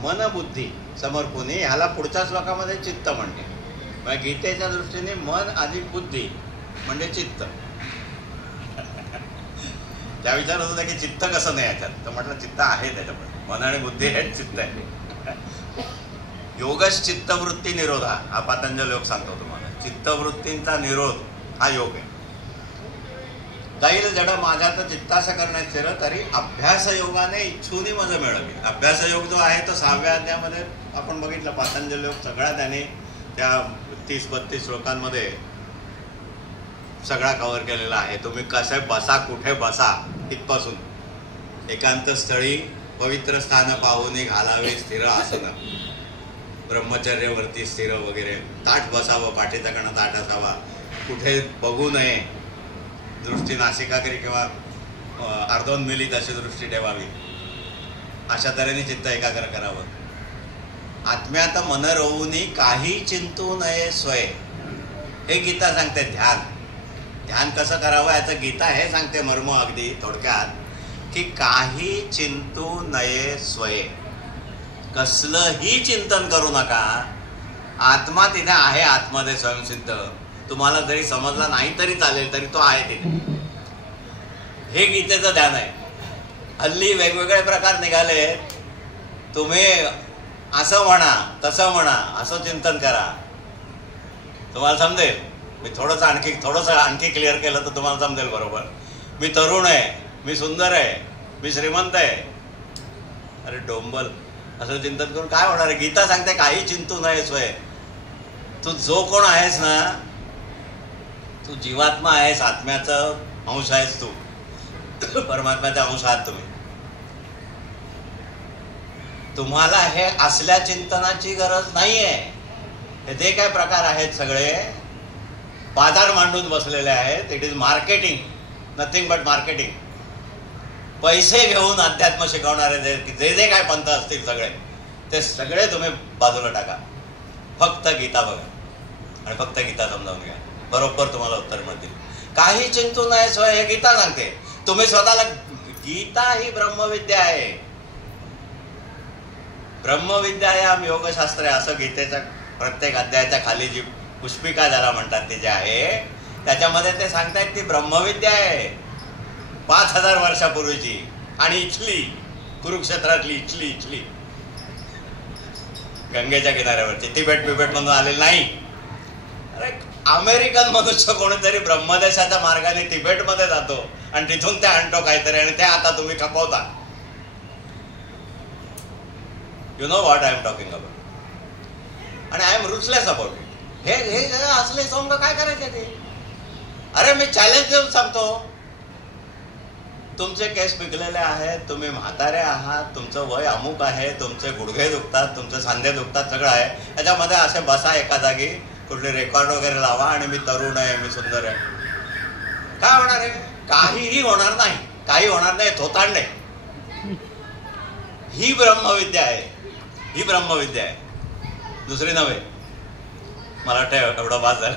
मन बुद्धी समर्पणी ह्याला पुढच्या श्लोकामध्ये चित्त म्हणते. म्हणजे गीतेच्या दृष्टीने मन अधिक बुद्धी म्हणजे चित्त. त्या विचार होत होता की चित्त कसं नाही याच्यात, तर म्हटलं चित्त आहे त्याच्यामध्ये. मन आणि बुद्धी हेच चित्त आहे. योगश चित्तवृत्ती निरोध हा पतंजल योग सांगतो तुम्हाला. चित्तवृत्तींचा निरोध हा योग आहे. जाईल जड माझ्यात चित्तास करण्यात स्थिर, तरी अभ्यास योगाने इच्छुनी मज मिळवी. अभ्यास योग जो आहे तो 6व्या अध्यायामध्ये आपण बघितलं. पतंजल योग सगळा त्याने त्या 30-32 श्लोकांमध्ये सगळा कव्हर केलेला आहे. तुम्ही कसे बसा, कुठे बसा इथपासून एकांत स्थळी पवित्र स्थान पाहून घालावे स्थिर आसन, ब्रह्मचर्यावरती स्थिर वगैरे, ताठ बसावं, पाठीचा कणा ताठ असावा, कुठे बघू नये, दृष्टी नासिकाग्री किंवा अर्धोन्मिलित अशी दृष्टी ठेवावी, अशा तऱ्हेने चित्त एकाग्र करावं. आत्म्यात मन रोवूनी काही चिंतू नये स्वय, हे गीता सांगते. ध्यान कसं करावं याचं गीता हे सांगते मर्म अगदी थोडक्यात, की काही चिंतू नये स्वय. कसलंही चिंतन करू नका. आत्मा तिथे आहे, आतमध्ये स्वयंसिद्ध. तुम्हाला जरी समजला नाही तरी चालेल, तरी तो आहे तिथे. हे गीतेचं ध्यान आहे. हल्ली वेगवेगळे प्रकार निघाले. तुम्ही असं म्हणा, तसं म्हणा, असं चिंतन करा, तुम्हाला समजेल. मी थोडंसं आणखी क्लिअर केलं तर तुम्हाला समजेल बरोबर. मी तरुण आहे, मी सुंदर आहे, मी श्रीमंत आहे. अरे डोंबल, असं चिंतन करून काय होणार आहे? गीता सांगते काही चिंतू नये स्वय. तू जो कोण आहेस ना, तू जीवात्मा आहेस, आत्म्याचा अंश आहेस. तू परमात्म्याचा अंश आहात तुम्ही. तुम्हाला हे असल्या चिंतनाची गरज नाहीये. हे जे काय प्रकार आहेत सगळे बाजार मांडून बसलेले आहेत. It is marketing, nothing but marketing. पैसे घेऊन अध्यात्म शिकवणारे जे काय पंथ असतील सगळे, ते सगळे तुम्ही बाजूला टाका. फक्त गीता बघा आणि फक्त गीता समजावून घ्या, बरोबर तुम्हाला उत्तर मिळतील. काही चिंतू नये स्वय हे गीता सांगते. तुम्ही स्वतःला, गीता ही ब्रह्मविद्या आहे. ब्रह्मविद्यायाम योगशास्त्र आहे असं गीतेच्या प्रत्येक अध्यायाच्या खाली जी पुष्पिका ज्याला म्हणतात ते जे आहे त्याच्यामध्ये ते सांगतायत ती ब्रह्मविद्या आहे 5000 वर्षापूर्वीची. आणि इथली कुरुक्षेत्रातली इथली गंगेच्या किनाऱ्यावरची, तिबेट मधून आलेली नाही. अरे अमेरिकन मनुष्य कोणीतरी ब्रह्मदेशाच्या मार्गाने तिबेटमध्ये जातो आणि तिथून ते आणतो काहीतरी, आणि ते आता तुम्ही खपवता. You know what I am talking about. आणि I am ruthless about it. हे हे असले सोंग काय करायचे ते? अरे मी चॅलेंज देऊन सांगतो, तुमचे केस पिकलेले आहेत, तुम्ही म्हातारे आहात, तुमचं वय अमुक आहे, तुमचे गुडघे दुखतात, तुमचे सांधे दुखतात, सगळं आहे. याच्यामध्ये असे बसा एका जागी, कुठले रेकॉर्ड वगैरे लावा आणि मी तरुण आहे, मी सुंदर आहे. काय होणार आहे? काहीही होणार नाही, काही होणार नाही, थोतांड नाही. ही ब्रह्मविद्या आहे, ही ब्रह्मविद्या आहे, दुसरी नव्हे. मला वाटतं एवढं बाज झालं.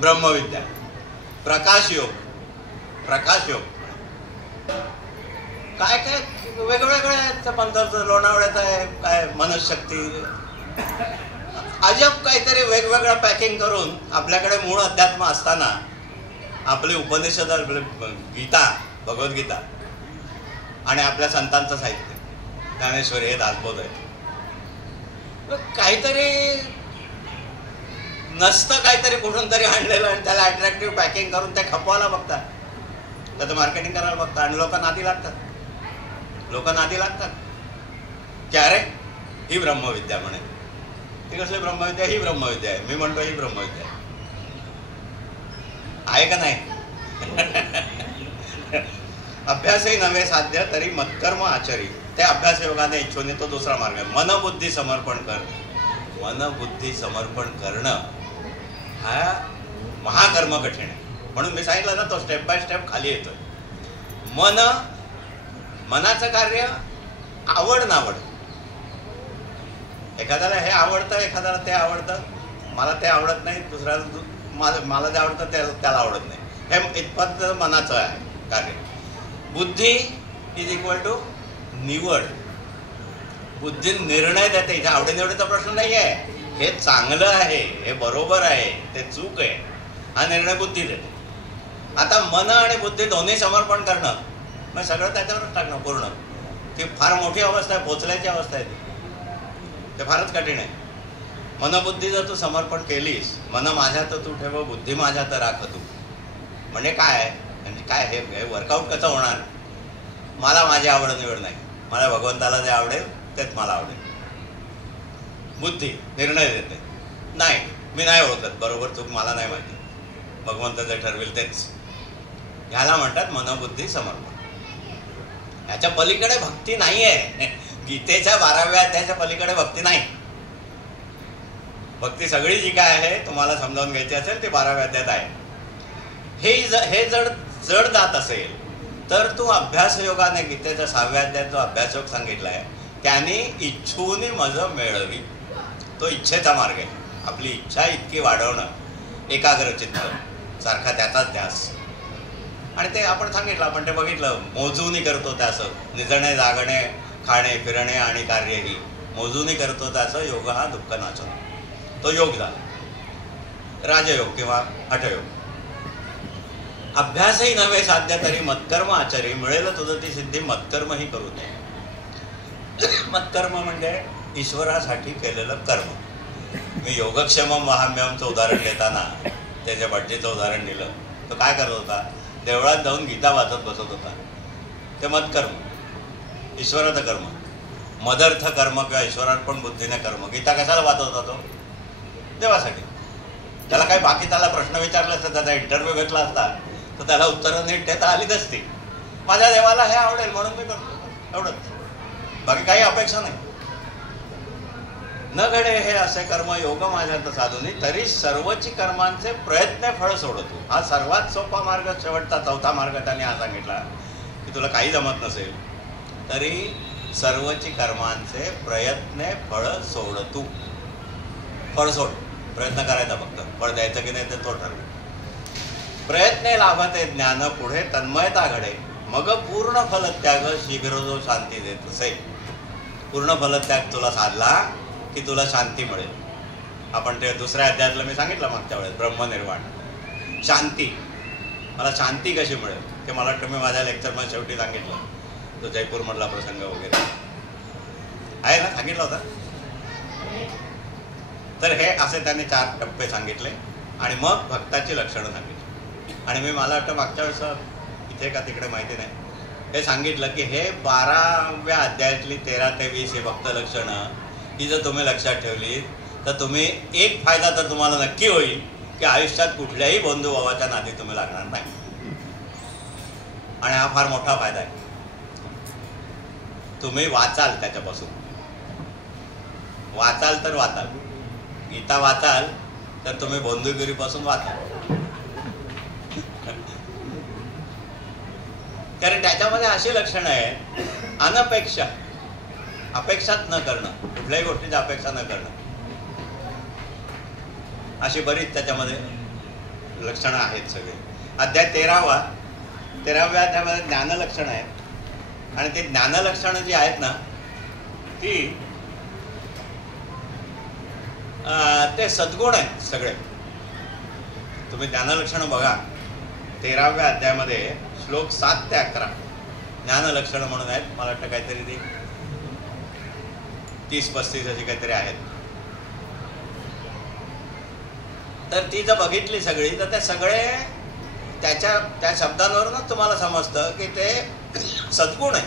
ब्रह्मविद्या, प्रकाश योग, प्रकाश योग. काय काय वेगवेगळ्या आहेत पंथाचं, लोणावळ्याचं आहे, काय मनशक्ती, अजब काहीतरी वेगवेगळं पॅकिंग करून. आपल्याकडे मूळ अध्यात्म असताना आपली उपनिषद, गीता, भगवद्गीता आणि आपल्या संतांचं साहित्य, ज्ञानेश्वरी, हे दासबोध आहे. काहीतरी नसतं, काहीतरी कुठून तरी आणलेलं आणि त्याला अट्रॅक्टिव्ह पॅकिंग करून ते खपवायला बघतात, त्याचं मार्केटिंग करायला बघतात आणि लोक नादी लागतात. लोक नादी लागतात की अरे ही ब्रह्मविद्या म्हणे. ती कसली ब्रह्मविद्या? ही ब्रह्मविद्या आहे. मी म्हणतो ही ब्रह्मविद्या आहे का नाही? अभ्यासही नव्हे साध्य तरी मत्कर्म आचरी. ते अभ्यास योगाने इच्छोने तो दुसरा मार्ग आहे. मनबुद्धी समर्पण कर. मनबुद्धी समर्पण करणं हा महाकर्म कठीण आहे. म्हणून मी सांगितलं ना, तो स्टेप बाय स्टेप खाली येतोय. मनाचं कार्य आवड नावड. एखाद्याला हे आवडतं, एखाद्याला ते आवडतं. मला ते आवडत नाही, दुसऱ्याला मला जे आवडतं त्याला आवडत नाही. हे इतपत मनाचं आहे कार्य. बुद्धी इज इक्वल टू निवड. बुद्धी निर्णय देते. इथे आवडीनिवडीचा प्रश्न नाही आहे. हे चांगलं आहे, हे बरोबर आहे, ते चूक आहे, हा निर्णय बुद्धी देते. आता मन आणि बुद्धी दोन्ही समर्पण करणं, मग सगळं त्याच्यावरच टाकणं पूर्ण. ती फार मोठी अवस्था आहे, पोचल्याची अवस्था आहे ती. ते फारच कठीण आहे. मनबुद्धी जर तू समर्पण केलीस, मन माझ्यात तू ठेव, बुद्धी माझ्यात राख तू. म्हणजे काय? म्हणजे काय हे वर्कआउट कसं होणार? मला माझी आवड निवड नाही, मला भगवंताला जे आवडेल तेच मला आवडेल. बुद्धी निर्णय देते, नाही मी नाही ओळखत, बरोबर चूक मला नाही माहिती, भगवंत जे ठरवेल तेच. ह्याला म्हणतात मनबुद्धी समर्पण. ह्याच्या पलीकडे भक्ती नाही आहे. गीतेच्या 12व्या अध्यायाच्या पलीकडे भक्ती नाही. भक्ती सगळी जी काय आहे तुम्हाला समजावून घ्यायची असेल ती 12व्या अध्यायात आहे. हे जड जात असेल तर तू अभ्यास योगाने, गीतेच्या 6व्या अध्यायात जो अभ्यास योग सांगितलाय त्याने इच्छूनी मज मिळवी, तो इच्छेचा मार्ग आहे. आपली इच्छा इतकी वाढवणं, एकाग्रचित्त सारखा त्याचाच ध्यास. आणि ते आपण सांगितलं, आपण ते बघितलं, मोजूनी करतो त्याचं. निजणे जागणे खाणे फिरणे आणि कार्यही मोजूनी करतो त्याचं. योग हा दुःख नाचन, तो योग झाला. राजयोग किंवा हठयोग. अभ्यासही नव्हे साध्य तरी मत्कर्म आचरी. मिळेल तुझं ती सिद्धी, मत्कर्मही करू नये. मत्कर्म म्हणजे ईश्वरासाठी केलेलं कर्म. मी योगक्षेमम वहाम्यमचं उदाहरण देताना त्याच्या बड्डीचं उदाहरण दिलं. तो काय करत होता? देवळात जाऊन गीता वाचत बसत होता. ते मत्कर्म, ईश्वराचं कर्म. मदर्थ कर्म किंवा ईश्वरार्पण बुद्धीने कर्म. गीता कशाला वाचत होता तो? देवासाठी. त्याला काही बाकी त्याला प्रश्न विचारले असते, त्याचा इंटरव्ह्यू घेतला असता तर त्याला उत्तरं नीट देता आलीच असती. माझ्या देवाला हे आवडेल म्हणून मी करतो, एवढंच. बाकी काही अपेक्षा नाही. न घडे हे असे कर्म योग माझ्यात साधूनी तरी सर्वची कर्मांचे प्रयत्न फळ सोडतो. हा सर्वात सोपा मार्ग, शेवटचा 4था मार्ग त्याने हा सांगितला की तुला काही जमत नसेल तरी सर्वची कर्मांचे प्रयत्न फळ सोड. तू फळ सोड, प्रयत्न करायचा फक्त. फळ द्यायचं की नाही ते तो ठरव. प्रयत्ने लाभते ज्ञान पुढे तन्मयता घडे. मग पूर्ण फलत्याग शीघ्र जो शांती देत असे. पूर्ण फलत्याग तुला साधला की तुला शांती मिळेल. आपण ते दुसऱ्या अध्यायातलं मी सांगितलं मागच्या वेळेस, ब्रह्मनिर्वाण, शांती. मला शांती कशी मिळेल ते मला वाटतं मी माझ्या लेक्चरमध्ये शेवटी सांगितलं. तो जयपूरमधला प्रसंग वगैरे आहे ना, सांगितलं होता. तर हे असे त्याने 4 टप्पे सांगितले आणि मग भक्ताची लक्षणं सांगितली. आणि मी मला वाटतं मागच्या वेळेस इथे का तिकडे माहिती नाही, हे सांगितलं की हे 12व्या अध्यायातली 13 ते 20 हे फक्त लक्षणं ही जर तुम्ही लक्षात ठेवली तर तुम्ही एक फायदा तर तुम्हाला नक्की होईल की आयुष्यात कुठल्याही बंधू भावाच्या नादी तुम्ही लागणार नाही. आणि हा फार मोठा फायदा आहे. तुम्ही वाचाल त्याच्यापासून, वाचाल तर वाचाल, गीता वाचाल तर तुम्ही बंधुगिरीपासून वाचाल. कारण त्याच्यामध्ये अशी लक्षणं आहेत, अनपेक्षा, अपेक्षाच न करणं, कुठल्याही गोष्टीची अपेक्षा न करणं, अशी बरीच त्याच्यामध्ये लक्षणं आहेत सगळे. अध्याय 13व्या अध्यायामध्ये ज्ञानलक्षणं आहेत. आणि ते ज्ञानलक्षणं जी आहेत ना ती ते सद्गुण आहेत सगळे. तुम्ही ज्ञानलक्षणं बघा 13व्या अध्यायामध्ये श्लोक 7 ते 11 ज्ञानलक्षणं म्हणून आहेत. मला वाटतं काहीतरी ती 30-35 अशी काहीतरी आहेत. तर ती जर बघितली सगळी तर ते सगळे त्या शब्दांवरूनच तुम्हाला समजतं की ते सद्गुण आहे.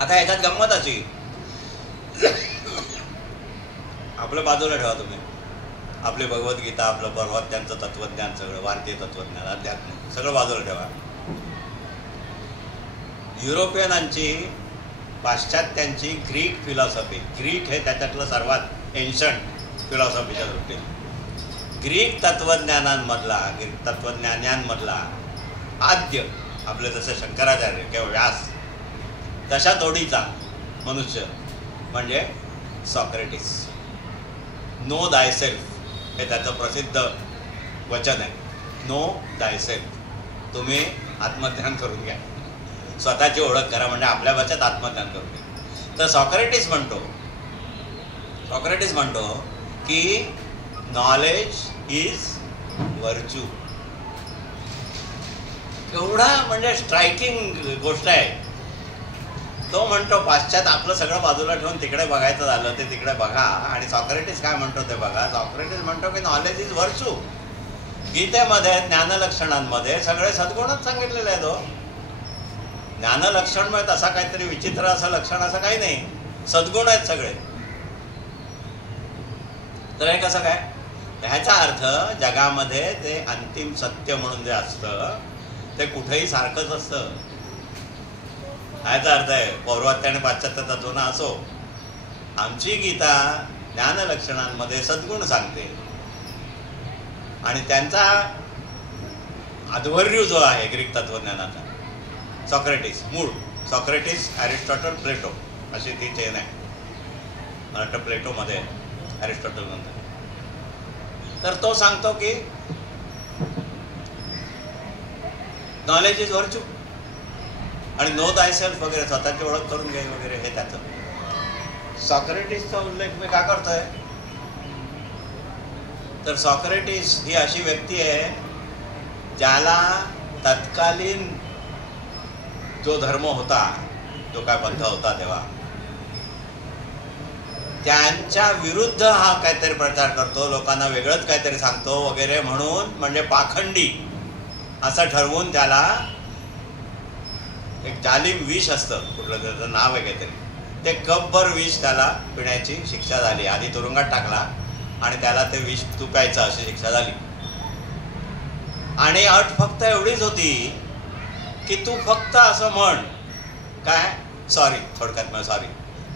आता याच्यात गंमत अशी, आपल्या बाजूला ठेवा तुम्ही आपली भगवद्गीता, आपलं परमात्म्यांचं तत्वज्ञान, सगळं भारतीय तत्वज्ञान, अध्यात्म सगळं बाजूला ठेवा. युरोपियनांची, पाश्चात्यांची ग्रीक फिलॉसॉफी, ग्रीक हे त्याच्यातलं सर्वात एन्शंट फिलॉसॉफीच्या दृष्टीने, ग्रीक तत्वज्ञानांमधला आद्य, आपले जसे शंकराचार्य किंवा व्यास तशा तोडीचा मनुष्य म्हणजे सॉक्रेटिस. नो दाय सेल्फ हे त्याचं प्रसिद्ध वचन आहे. नो दाय सेल्फ, तुम्ही आत्मज्ञान करून घ्या, स्वतःची ओळख करा, म्हणजे आपल्या भाषेत आत्मज्ञान करून घ्या. तर सॉक्रेटिस म्हणतो की नॉलेज इज व्हर्च्यू. एवढा म्हणजे स्ट्रायकिंग गोष्ट आहे. तो म्हणतो पाश्चात आपलं सगळं बाजूला ठेवून तिकडे बघायचं झालं ते तिकडे बघा. आणि सॉक्रेटिस काय म्हणतो ते बघा. सॉक्रेटिस म्हणतो की नॉलेज इज व्हर्च्यू. गीतेमध्ये ज्ञानलक्षणांमध्ये सगळे सद्गुणच सांगितलेले आहेत. ज्ञानलक्षण म्हणजे तसा काहीतरी विचित्र असं लक्षण असं काही नाही, सद्गुण आहेत सगळे. तर हे कसं काय, ह्याचा अर्थ जगामध्ये ते अंतिम सत्य म्हणून जे असतं ते कुठेही सारखंच असतं. ह्याचा अर्थ आहे पौर्वात्य आणि पाश्चात्य तत्वना असो, आमची गीता ज्ञानलक्षणांमध्ये सद्गुण सांगते. आणि त्यांचा अध्वर्यू जो आहे ग्रीक तत्वज्ञानाचा, सॉक्रेटिस, मूळ सॉक्रेटिस, अरिस्टॉटल, प्लेटो अशी ती चेन आहे. मला वाटतं प्लेटोमध्ये अरिस्टॉटल नंतर. तर तो सांगतो की नॉलेज इज व्हर्च्यू आणि नो दाय सेल्फ वगैरे, स्वतःची ओळख करून घ्यावी वगैरे, हे त्याचं. सॉक्रेटिसचा उल्लेख मी का करतोय, तर सॉक्रेटिस ही अशी व्यक्ती आहे ज्याला तत्कालीन जो धर्म होता, जो काय पंथ होता तेव्हा, त्यांच्या विरुद्ध हा काहीतरी प्रचार करतो, लोकांना वेगळंच काहीतरी सांगतो वगैरे म्हणून, म्हणजे पाखंडी असं ठरवून त्याला एक जालिम विष असतं, कुठलं त्याचं नाव आहे काहीतरी, ते कपभर विष त्याला पिण्याची शिक्षा झाली. आधी तुरुंगात टाकला आणि त्याला ते विष तू प्यायचं अशी शिक्षा झाली. आणि अट फक्त एवढीच होती की तू फक्त असं म्हण काय, सॉरी, थोडक्यात मग सॉरी,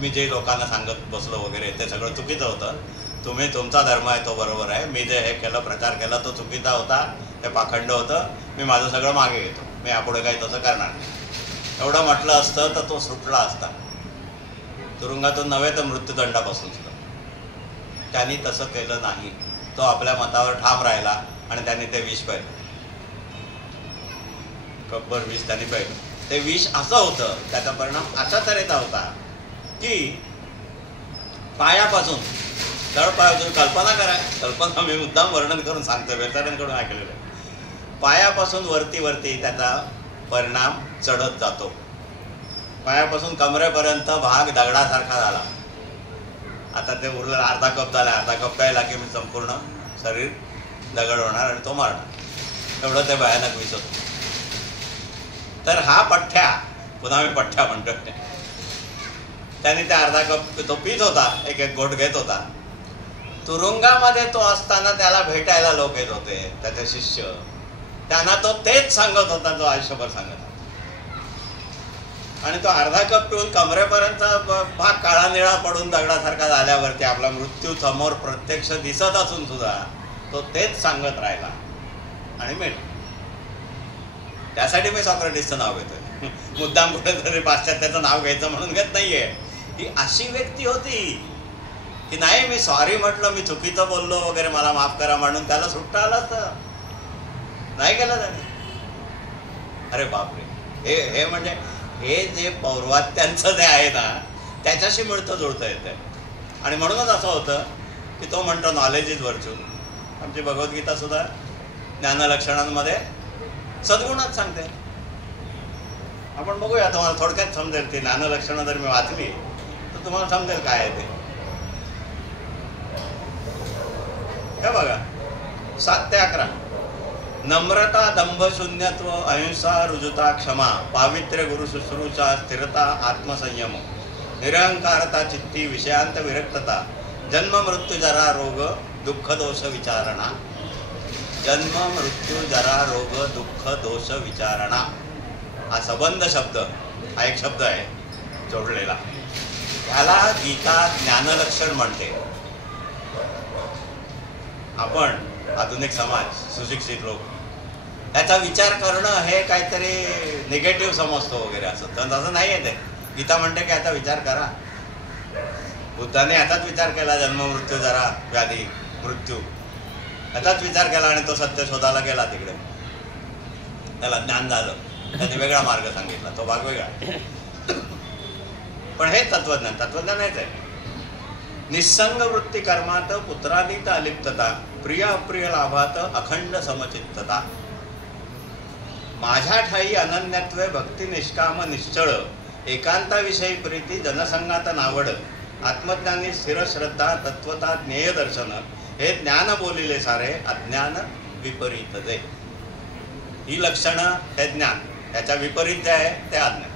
मी जे लोकांना सांगत बसलो वगैरे ते सगळं चुकीचं होतं, तुम्ही तुमचा धर्म आहे तो बरोबर आहे, मी जे हे केलं प्रचार केला तो चुकीचा होता, ते पाखंड होतं, मी माझं सगळं मागे घेतो, मी यापुढे काही तसं करणार नाही. एवढं म्हटलं असतं तर तो सुटला असता तुरुंगातून, नव्हे तर मृत्यूदंडापासून सुद्धा. त्यांनी तसं केलं नाही. तो आपल्या मतावर ठाम राहिला आणि त्यांनी ते विष पाहिलं, कब्बर विष त्यांनी पाहिलं. ते विष असं होतं, त्याचा परिणाम अशा तऱ्हेचा होता की पायापासून तळपायापासून, कल्पना करा, कल्पना मी मुद्दाम वर्णन करून सांगतो, वेताड्यांकडून ऐकलेलं आहे, पायापासून वरती वरती त्याचा परिणाम चढत जातो. पायापासून कमरेपर्यंत भाग दगडासारखा झाला. आता ते उरलं अर्धा कप झाला, अर्धा कप प्यायला की मी संपूर्ण शरीर दगड होणार आणि तो मारणार, एवढं ते भयानक विष होतं. तर हा पठ्ठ्या, पुन्हा मी पठ्ठ्या म्हणतो, त्याने त्या अर्धा कप तो पित होता, एक एक घोट घेत होता. तुरुंगामध्ये तो असताना त्याला भेटायला लोक येत होते, त्याचे शिष्य. त्यांना तो तेच सांगत होता जो आयुष्यभर सांगत होता. आणि तो अर्धा कप पिऊन कमरेपर्यंत भाग काळा निळा पडून दगडासारखा झाल्यावरती आपला मृत्यू समोर प्रत्यक्ष दिसत असून सुद्धा तो तेच सांगत राहिला आणि मेट. त्यासाठी मी सॉक्रेटिसचं नाव घेतोय. मुद्दाम कुठेतरी पाश्चात्याचं नाव घ्यायचं म्हणून घेत नाहीये. ही अशी व्यक्ती होती की नाही, मी सॉरी म्हटलं, मी चुकीचं बोललो वगैरे, मला माफ करा म्हणून त्याला सुट्टा आला असतं. नाही केलं त्याने. अरे बापरे, हे म्हणजे हे जे पौर्वात्यांचं जे आहे ना, त्याच्याशी मिळतं जुळतं येतं. आणि म्हणूनच असं होतं की तो म्हणतो नॉलेज इज व्हर्च्यू. आमची भगवद्गीता सुद्धा ज्ञानलक्षणांमध्ये सद्गुणच सांगते. आपण बघूया, तुम्हाला थोडक्यात समजेल. ती ज्ञानलक्षणं जर मी वाचली तर तुम्हाला समजेल काय आहे ते. हे बघा, 7 ते 11. नम्रता, दंभ, शून्यत्व, अहिंसा, रुजुता, क्षमा, पावित्र्य, गुरु शुश्रूषा, स्थिरता, आत्मसंयम, निरहंकारता, चित्ती, विषयांत विरक्तता, जन्म मृत्यू जरा रोग, दुःख दोष विचारणा. जन्म मृत्यू जरा रोग, दुःख दोष विचारणा. हा संबंध शब्द, हा एक शब्द आहे जोडलेला. ह्याला गीता ज्ञानलक्षण म्हणते. आपण आधुनिक समाज, सुशिक्षित लोक त्याचा विचार करणं हे काहीतरी निगेटिव्ह समजतो वगैरे, असं तसं नाही आहे ते. गीता म्हणते की याचा विचार करा. बुद्धाने याचाच विचार केला, जन्म मृत्यू जरा व्याधी मृत्यू याचाच विचार केला आणि तो सत्य शोधायला गेला तिकडे. त्याला ज्ञान झालं, त्याने वेगळा मार्ग सांगितला, तो भाग वेगळा. पण हे तत्वज्ञानच आहे. निस्संग वृत्ती कर्मात, पुत्रादित अलिप्तता, प्रिय अप्रिय लाभात, अखंड समचित्तता. माझ्या ठाई अनन्यत्वे, भक्ती निष्काम निश्चळ, एकांताविषयी प्रीती, जनसंगात नावड, आत्मज्ञानी स्थिर श्रद्धा, तत्वता ज्ञेय दर्शन, हे ज्ञान बोलिले सारे, अज्ञान विपरीत जे. ही लक्षणं हे ज्ञान, त्याच्या विपरीत जे आहे ते अज्ञान.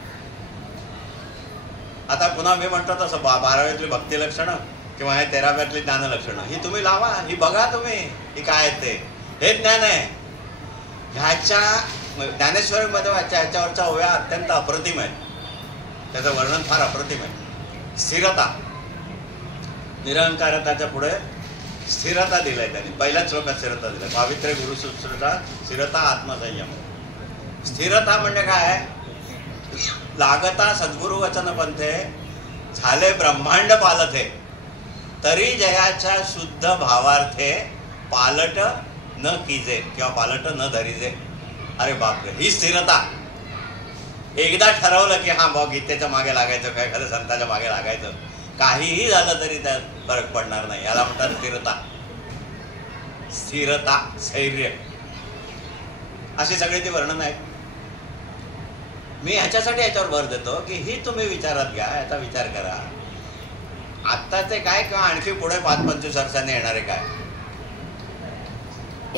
आता पुन्हा मी म्हणतो तसं 12वीतली भक्ती लक्षणं किंवा हे 13व्यातली ज्ञान लक्षणं ही तुम्ही लावा, ही बघा तुम्ही, ही काय आहे ते. हे ज्ञान आहे. ह्याच्या ज्ञानेश्वरीमध्ये ह्याच्यावरच्या ओव्या अत्यंत अप्रतिम आहेत. त्याचं वर्णन फार अप्रतिम आहे. स्थिरता, निरहंकारताच्या पुढे स्थिरता दिलाय त्यांनी. पहिल्याच श्लोकात स्थिरता दिलाय. पावित्र्य, गुरु शुश्रूषा, स्थिरता, आत्मसंयम. स्थिरता म्हणजे काय? लागता सद्गुरु वचन पंथे, झाले ब्रह्मांड पालथे, तरी जयाच्या शुद्ध भावार्थे, पालट न कीजे किंवा पालट न धरीजे. अरे बापरे, ही स्थिरता. एकदा ठरवलं की हा भाऊ गीतेच्या मागे लागायचं, काय एखाद्या संताच्या मागे लागायचं, काहीही झालं तरी त्यात फरक पडणार नाही. याला म्हणतात स्थिरता. स्थिरता, स्थैर्य, अशी सगळी ती वर्णन आहेत. मी ह्याच्यासाठी याच्यावर भर देतो की ही तुम्ही विचारात घ्या, याचा विचार करा. आत्ताचे काय किंवा आणखी पुढे 5-25 वर्षांनी येणारे काय.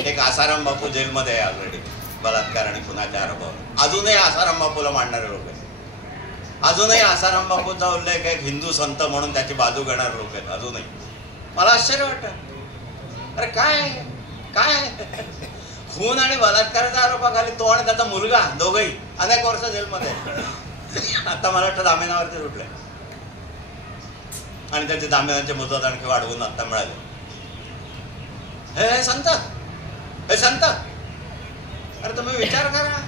एक आसाराम बापू जेलमध्ये आहे ऑलरेडी, बलात्कार आणि खुनाच्या आरोपावर. अजूनही आसाराम बापूला मांडणारे लोक आहेत. अजूनही आसाराम बापूचा उल्लेख एक हिंदू संत म्हणून त्याची बाजू घेणारे लोक आहेत अजूनही. मला आश्चर्य वाटतं. अरे काय काय खून आणि बलात्काराच्या आरोपाखाली तो आणि त्याचा मुलगा दोघही अनेक वर्ष जेलमध्ये. आता मला वाटतं जामिनावरती सुटले आणि त्याची जामिनाची मुदत आणखी वाढवून आता मिळाली. हे संत, हे संत, अरे तुम्ही विचार करा,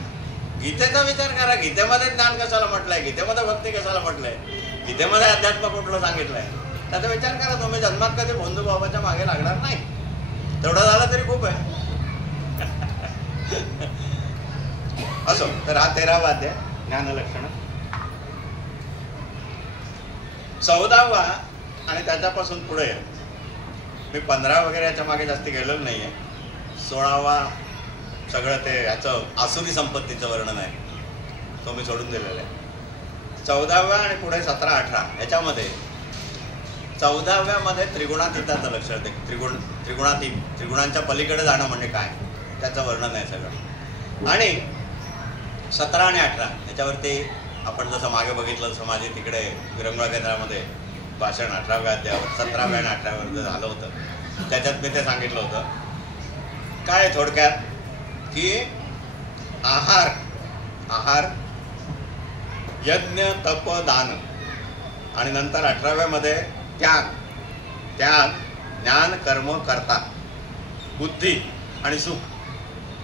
गीतेचा विचार करा. गीतेमध्ये ज्ञान कशाला म्हटलंय, गीतेमध्ये भक्ती कशाला म्हटलंय, गीतेमध्ये अध्यात्म कुठलं सांगितलंय, त्याचा विचार करा. तुम्ही जन्मात कधी भोंदू बाबाच्या मागे लागणार नाही. तेवढं झालं तरी खूप आहे. असो, तर हा 13वा अध्याय ज्ञानलक्षण. 14वा आणि त्याच्यापासून पुढे मी 15 वगैरे याच्या मागे जास्ती गेलेलो नाहीये. 16वा सगळं ते याचं आसुरी संपत्तीचं वर्णन आहे, तो मी सोडून दिलेलं आहे. 14व्या आणि पुढे 17-18 याच्यामध्ये 14व्यामध्ये त्रिगुणातीताचं लक्ष आहे. त्रिगुणांच्या पलीकडे जाणं म्हणजे काय त्याचं वर्णन आहे सगळं. आणि 17 आणि 18 याच्यावरती आपण जसं मागे बघितलं तसं माझे तिकडे विरंगुळा केंद्रामध्ये भाषण 18व्या अध्यायावर 17व्या आणि 18व्यावर जे झालं होतं त्याच्यात मी ते सांगितलं होतं काय थोडक्यात की आहार यज्ञ तप दान आणि नंतर 18व्यामध्ये त्याग ज्ञान कर्म करता बुद्धी आणि सुख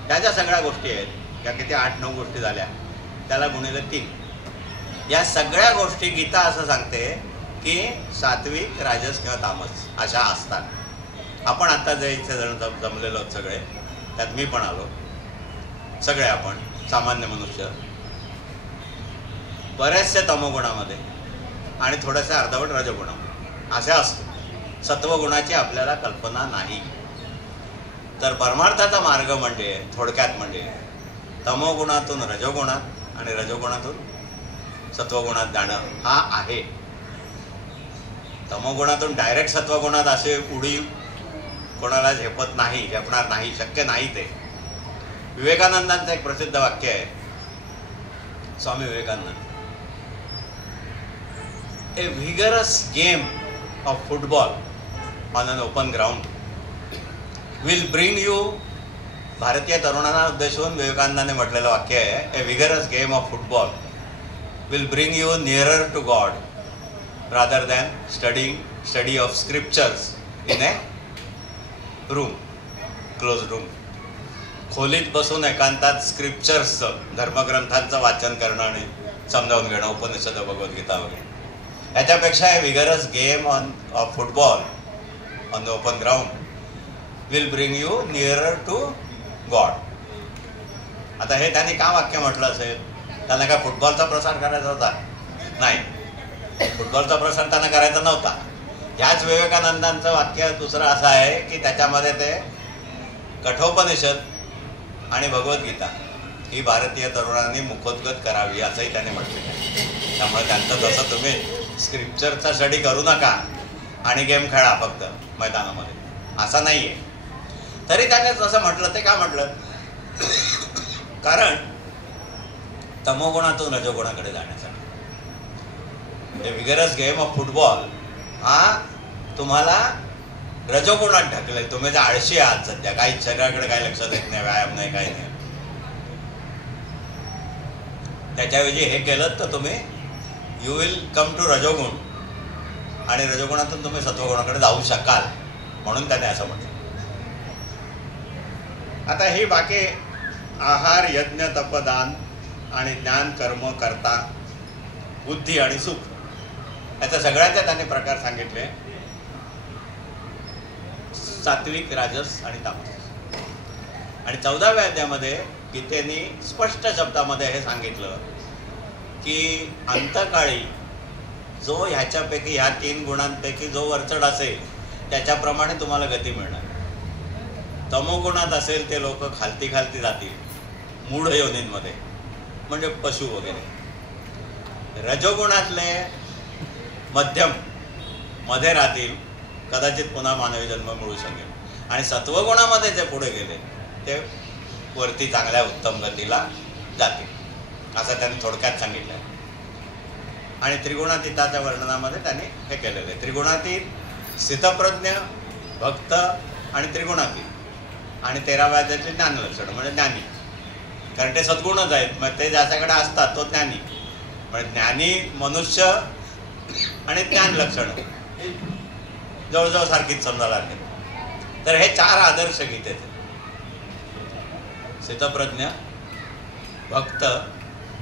त्या ज्या सगळ्या गोष्टी आहेत या किती 8-9 गोष्टी झाल्या त्याला गुणिले 3 या सगळ्या गोष्टी गीता असं सांगते की सात्विक राजस किंवा तामस अशा असतात. आपण आता जे इथे जण जमलेलो आहोत सगळे त्यात मी पण आलो सगळे आपण सामान्य मनुष्य बऱ्याचशा तमोगुणामध्ये आणि थोड्याशा अर्धवट रजगुणामध्ये असे असतो. सत्वगुणाची आपल्याला कल्पना नाही. तर परमार्थाचा मार्ग म्हणजे थोडक्यात म्हणजे तमोगुणातून रजोगुणात आणि रजोगुणातून सत्वगुणात जाणं हा आहे. तमोगुणातून डायरेक्ट सत्वगुणात असे उडी कोणाला झेपणार नाही शक्य नाही. ते विवेकानंदांचं एक प्रसिद्ध वाक्य आहे. Swami Vivekananda, a vigorous game of football on an open ground will bring you. भारतीय तरुणांना उद्देशून विवेकानंदाने म्हटलेलं वाक्य आहे, a vigorous game of football will bring you nearer to God rather than study of scriptures in a room, close room. खोलीत बसून एकांतात स्क्रिप्चर्सचं धर्मग्रंथांचं वाचन करणं आणि समजावून घेणं उपनिषद भगवद्गीता वगैरे याच्यापेक्षा a vigorous game of football on the open ground will bring you nearer to God. आता हे त्यांनी का वाक्य म्हटलं असेल? त्यांना काय फुटबॉलचा प्रसार करायचा होता? नाही, फुटबॉलचा प्रसार त्यांना करायचा नव्हता. ह्याच विवेकानंदांचं वाक्य दुसरं असं आहे की त्याच्यामध्ये ते कठोपनिषद आणि भगवद्गीता ही भारतीय तरुणांनी मुखोद्गत करावी असंही त्यांनी म्हटलेलं आहे. त्यामुळे त्यांचं तसं तुम्ही स्क्रिप्चरचा स्टडी करू नका आणि गेम खेळा फक्त मैदानामध्ये असं नाही आहे. तरी त्याने तसं म्हटलं. ते का म्हटलं? कारण तमोगुणातून रजोगुणाकडे जाण्यासाठी हे विगरस गेम ऑफ फुटबॉल हा तुम्हाला रजोगुणात ढकलेल. तुम्ही जर आळशी आहात सध्या, काही शरीराकडे काही लक्ष देत नाही, व्यायाम नाही, काही नाही, त्याच्याऐवजी हे केलं तर तुम्ही यू विल कम टू रजोगुण आणि रजोगुणातून तुम्ही सत्वगुणाकडे जाऊ शकाल. म्हणून त्याने असं म्हटलं. आता ही बाकी आहार यज्ञ तपदान आणि ज्ञान कर्म करता बुद्धी आणि सुख याच्या सगळ्याचे त्याने प्रकार सांगितले. सात्विक राजस आणि तामस. आणि 14व्या अध्यायामध्ये गीतेने स्पष्ट शब्दामध्ये हे सांगितलं की अंतकाळी जो ह्याच्यापैकी ह्या 3 गुणांपैकी जो वरचढ असेल त्याच्याप्रमाणे तुम्हाला गती मिळणार. तमोगुणात असेल ते लोक खालती जातील मूढ योनींमध्ये म्हणजे पशु वगैरे. रजोगुणातले मध्यम मध्ये राहतील, कदाचित पुन्हा मानवी जन्म मिळू शकेल. आणि सत्वगुणामध्ये जे पुढे गेले ते वरती चांगल्या उत्तम गतीला जातील असं त्यांनी थोडक्यात सांगितलं. आणि त्रिगुणातीताच्या वर्णनामध्ये त्यांनी हे केलेलं आहे. त्रिगुणातीत स्थितप्रज्ञ भक्त आणि त्रिगुणातीत आणि 13व्या अध्यायातले ज्ञानलक्षण म्हणजे ज्ञानी. कारण ते सद्गुणच आहेत. मग ते ज्याच्याकडे असतात तो ज्ञानी. म्हणजे ज्ञानी मनुष्य आणि ज्ञान लक्षण जवळजवळ सारखीच समजा लागते. तर हे 4 आदर्श गीतेचे स्थितप्रज्ञ भक्त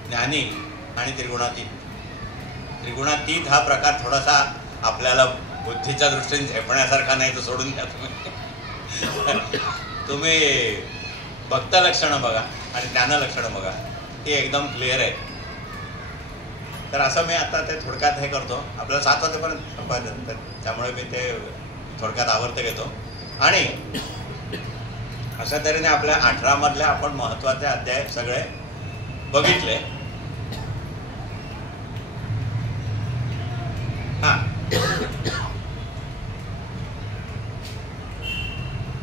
ज्ञानी आणि त्रिगुणातीत. त्रिगुणातीत हा प्रकार थोडासा आपल्याला बुद्धीच्या दृष्टीने झेपण्यासारखा नाही, तर सोडून द्या तुम्ही भक्त लक्षणं बघा आणि ज्ञानलक्षणं बघा, ही एकदम क्लिअर आहे. तर असं मी आता ते थोडक्यात हे करतो. आपल्याला 7 वाजेपर्यंत संपायचं, त्यामुळे मी ते थोडक्यात आवर्त घेतो. आणि अशा तऱ्हेने आपल्या 18 मधल्या आपण महत्त्वाचे अध्याय सगळे बघितले. हां,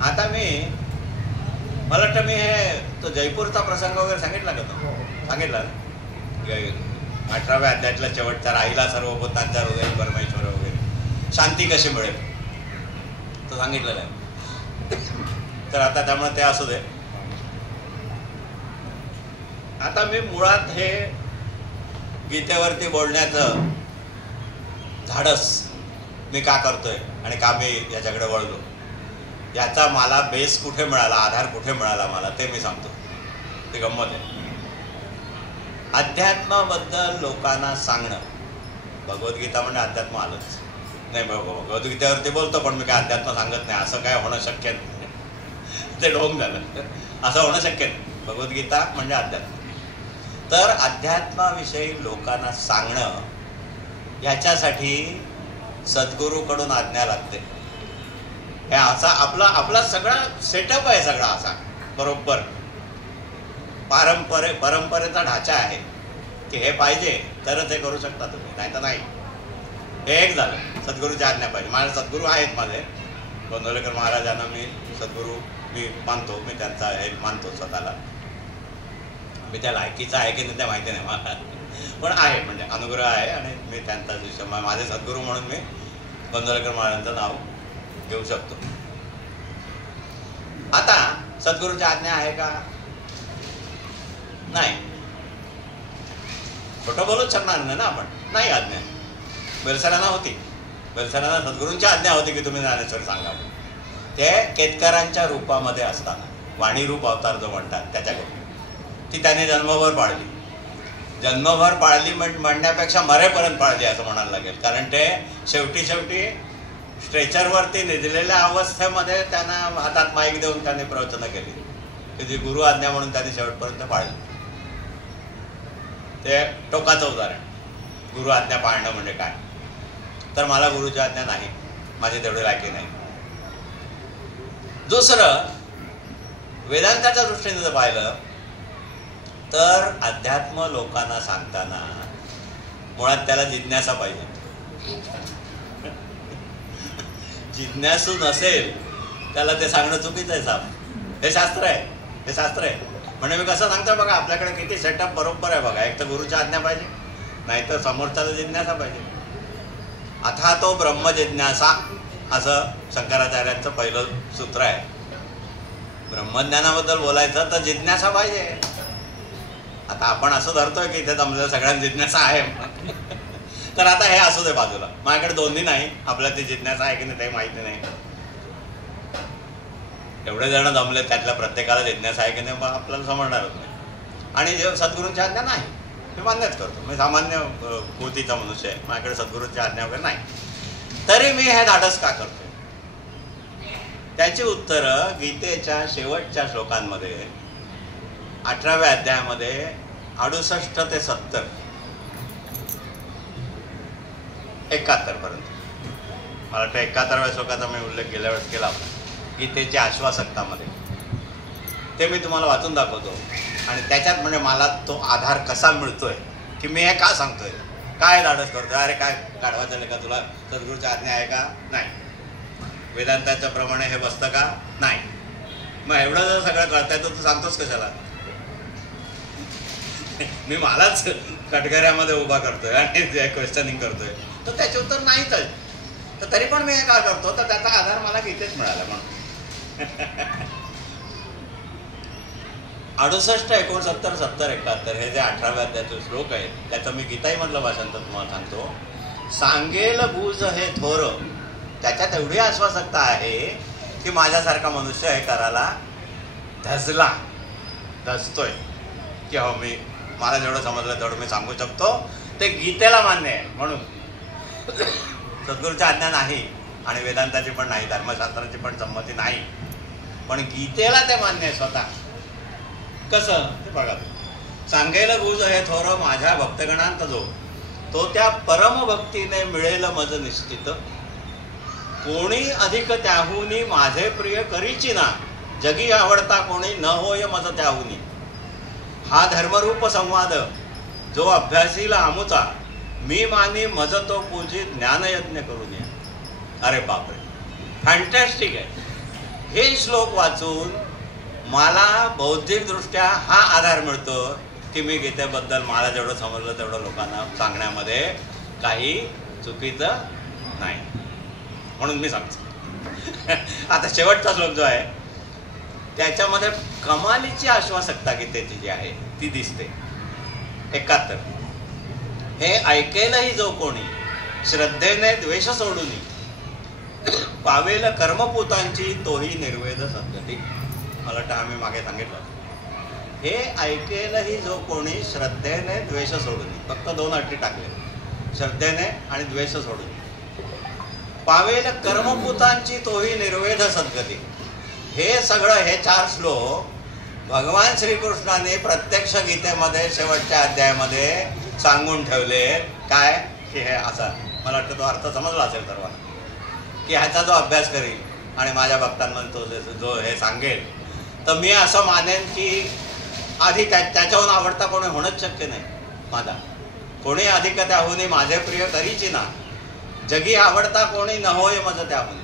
आता मला वाटतं मी हे तो जयपूरचा प्रसंग वगैरे सांगितला का तो? सांगितलं ना 18व्या अध्यायातला शेवटचा राहिला सर्व भूतांचा हृदय परमेश्वर वगैरे, शांती कशी मिळेल तर सांगितलेलं आहे. तर आता त्यामुळे ते असू दे. आता मी मुळात हे गीतेवरती बोलण्याचं धाडस मी का करतोय आणि का मी याच्याकडे वळलो, याचा मला बेस कुठे मिळाला, आधार कुठे मिळाला मला, ते मी सांगतो. ते गंमत आहे. अध्यात्माबद्दल लोकांना सांगणं, भगवद्गीता म्हणजे अध्यात्म आलंच नाही. भगवद्गीतेवरती बोलतो पण मी काय अध्यात्म सांगत नाही, असं काय होणं शक्य नाही. ते ढोंग झालं, असं होणं शक्य नाही. भगवद्गीता म्हणजे अध्यात्म. तर अध्यात्माविषयी लोकांना सांगणं, याच्यासाठी सद्गुरूकडून आज्ञा लागते. हे असा आपला सगळा सेटअप आहे, सगळा असा बरोबर परंपरेचा ढाचा आहे की हे पाहिजे तरच हे करू शकता तुम्ही, नाही तर नाही. हे एक झालं, सद्गुरूची आज्ञा पाहिजे. माझे सद्गुरू आहेत, माझे गोंदवलेकर महाराजांना मी सद्गुरू मी मानतो, मी त्यांचा हे मानतो स्वतःला. मी त्या लायकीचा आहे की नाही ते माहिती नाही मला, पण आहे, म्हणजे अनुग्रह आहे आणि मी त्यांचा विषय माझे सद्गुरू म्हणून मी गोंदवलेकर महाराजांचं नाव घेऊ शकतो. आता सद्गुरूची आज्ञा आहे का? नाही. खोटं बोलूच शकणार नाही ना आपण. नाही आज्ञा. बेलसरांना होती, बेलसरांना सद्गुरूंची आज्ञा होती की तुम्ही ज्ञानेश्वर सांगा. ते केतकरांच्या रूपामध्ये असताना, वाणी रूप अवतार जो म्हणतात त्याच्याकडून ती त्याने जन्मभर पाळली. जन्मभर पाळली म्हणण्यापेक्षा मरेपर्यंत पाळली असं म्हणायला लागेल. कारण ते शेवटी स्ट्रेचरवरती निजलेल्या अवस्थेमध्ये त्यांना हातात माईक देऊन त्याने प्रवचनं केली, की जी गुरु आज्ञा म्हणून त्यांनी शेवटपर्यंत पाळली. ते टोकाचं उदाहरण. गुरु आज्ञा पाळणं म्हणजे काय? तर मला गुरुची आज्ञा नाही, माझी तेवढी लायकी नाही. दुसरं, वेदांताच्या दृष्टीने जर पाहिलं तर अध्यात्म लोकांना सांगताना मुळात त्याला जिज्ञासा पाहिजे. जिज्ञासू नसेल त्याला ते सांगणं चुकीचं आहे साहेब. हे शास्त्र आहे, हे शास्त्र आहे. म्हणजे मी कसं सांगतो बघा, आपल्याकडे किती सेटअप बरोबर आहे बघा. एक तर गुरुची आज्ञा पाहिजे, नाहीतर समोरच्याला जिज्ञासा पाहिजे. अथा तो ब्रह्म जिज्ञासा असं शंकराचार्यांचं पहिलं सूत्र आहे. ब्रह्मज्ञानाबद्दल बोलायचं तर जिज्ञासा पाहिजे. आता आपण असं धरतोय की इथे जमलेलं सगळ्यांना जिज्ञासा आहे, तर आता हे असू दे बाजूला. माझ्याकडे दोन्ही नाही, आपल्याला ती जिज्ञासा आहे की नाही ते माहिती नाही. एवढे जण जमले, त्यातल्या प्रत्येकाला जिज्ञासा आहे की नाही आपल्याला समजणारच नाही. आणि जे सद्गुरूंची आज्ञा नाही, मी मान्यच करतो. मी सामान्य कृतीचा मनुष्य आहे, माझ्याकडे सद्गुरूंची आज्ञा वगैरे नाही. तरी मी हे धाडस का करतो? त्याची उत्तरं गीतेच्या शेवटच्या श्लोकांमध्ये 18व्या अध्यायामध्ये 68 ते 70 71 पर्यंत, मला वाटतं 71व्या श्लोकाचा मी उल्लेख गेल्या वेळेस केला होता गीतेच्या आश्वासकतामध्ये. ते मी तुम्हाला वाचून दाखवतो. आणि त्याच्यात म्हणजे मला तो आधार कसा मिळतोय की मी हे का सांगतोय, काय धाडस करतोय. अरे काय गाढवा झालं का तुला? सद्गुरूची आज्ञा आहे का? नाही. वेदांताच्या प्रमाणे हे बसतं का? नाही. मग एवढं जर सगळं कळताय तर तू सांगतोस कशाला? मी मलाच कटघऱ्यामध्ये उभा करतोय आणि क्वेश्चनिंग करतोय, तर त्याचे उत्तर नाहीच आहे. तर तरी पण मी हे का करतो, तर त्याचा आधार मला गीतेच मिळाला म्हणून. 68, 69, 70, 71 हे जे 18व्या अध्यायाचे श्लोक आहेत, त्याचं मी गीताई मधलं भाषांतर तुम्हाला सांगतो. सांगेल बुज हे थोर, त्याच्यात एवढी आश्वासकता आहे की माझ्यासारखा मनुष्य हे करायला धजतोय की हो मी मला जेवढं समजलं तेवढं मी सांगू शकतो. ते गीतेला मान्य आहे म्हणून. सद्गुरूची आज्ञा नाही आणि वेदांताची पण नाही, धर्मशास्त्राची पण संमती नाही, पण गीतेला ते मान्य आहे स्वतः. कसं ते बघा. सांगेल गुज हे थोर माझ्या भक्तगणांत जो, तो त्या परमभक्तीने मिळेल मज निश्चित. कोणी अधिक त्याहुनी माझे प्रिय करीची ना, जगी आवडता कोणी न होय मज त्याहुनी. हा धर्मरूप संवाद जो अभ्यासीला आमुचा, मी मानी मज तो पूजी ज्ञानयज्ञ करून या. अरे बापरे, फॅन्टॅस्टिक आहे. हे श्लोक वाचून मला बौद्धिकदृष्ट्या हा आधार मिळतो की मी गीतेबद्दल मला जेवढं समजलं तेवढं लोकांना सांगण्यामध्ये काही चुकीचं नाही, म्हणून मी सांगतो. आता शेवटचा श्लोक जो आहे त्याच्यामध्ये कमालीची आश्वासकता गीतेची जी आहे ती दिसते. 71. हे ऐकेलही जो कोणी श्रद्धेने द्वेष सोडून पावेल कर्मपूतांची तोही निर्वेद सद्गती. मला वाटतं आम्ही मागे सांगितलं, हे ऐकेलही जो कोणी श्रद्धेने द्वेष सोडून, फक्त 2 अटी टाकले, श्रद्धेने आणि द्वेष सोडून, पावेल कर्मपूतांची तोही निर्वेद सद्गती. हे सगळं, हे 4 श्लोक भगवान श्रीकृष्णाने प्रत्यक्ष गीतेमध्ये शेवटच्या अध्यायामध्ये सांगून ठेवले. काय की हे असा, मला वाटतं तो अर्थ समजला असेल सर्वांना, की ह्याचा जो अभ्यास करील आणि माझ्या भक्तांमध्ये तो जो हे सांगेल, तर मी असं मानेन की आधी त्याच्याहून आवडता कोणी होणंच शक्य नाही माझा. कोणी अधिक त्याहून माझे प्रिय करीची ना, जगी आवडता कोणी न होय मज त्याहून.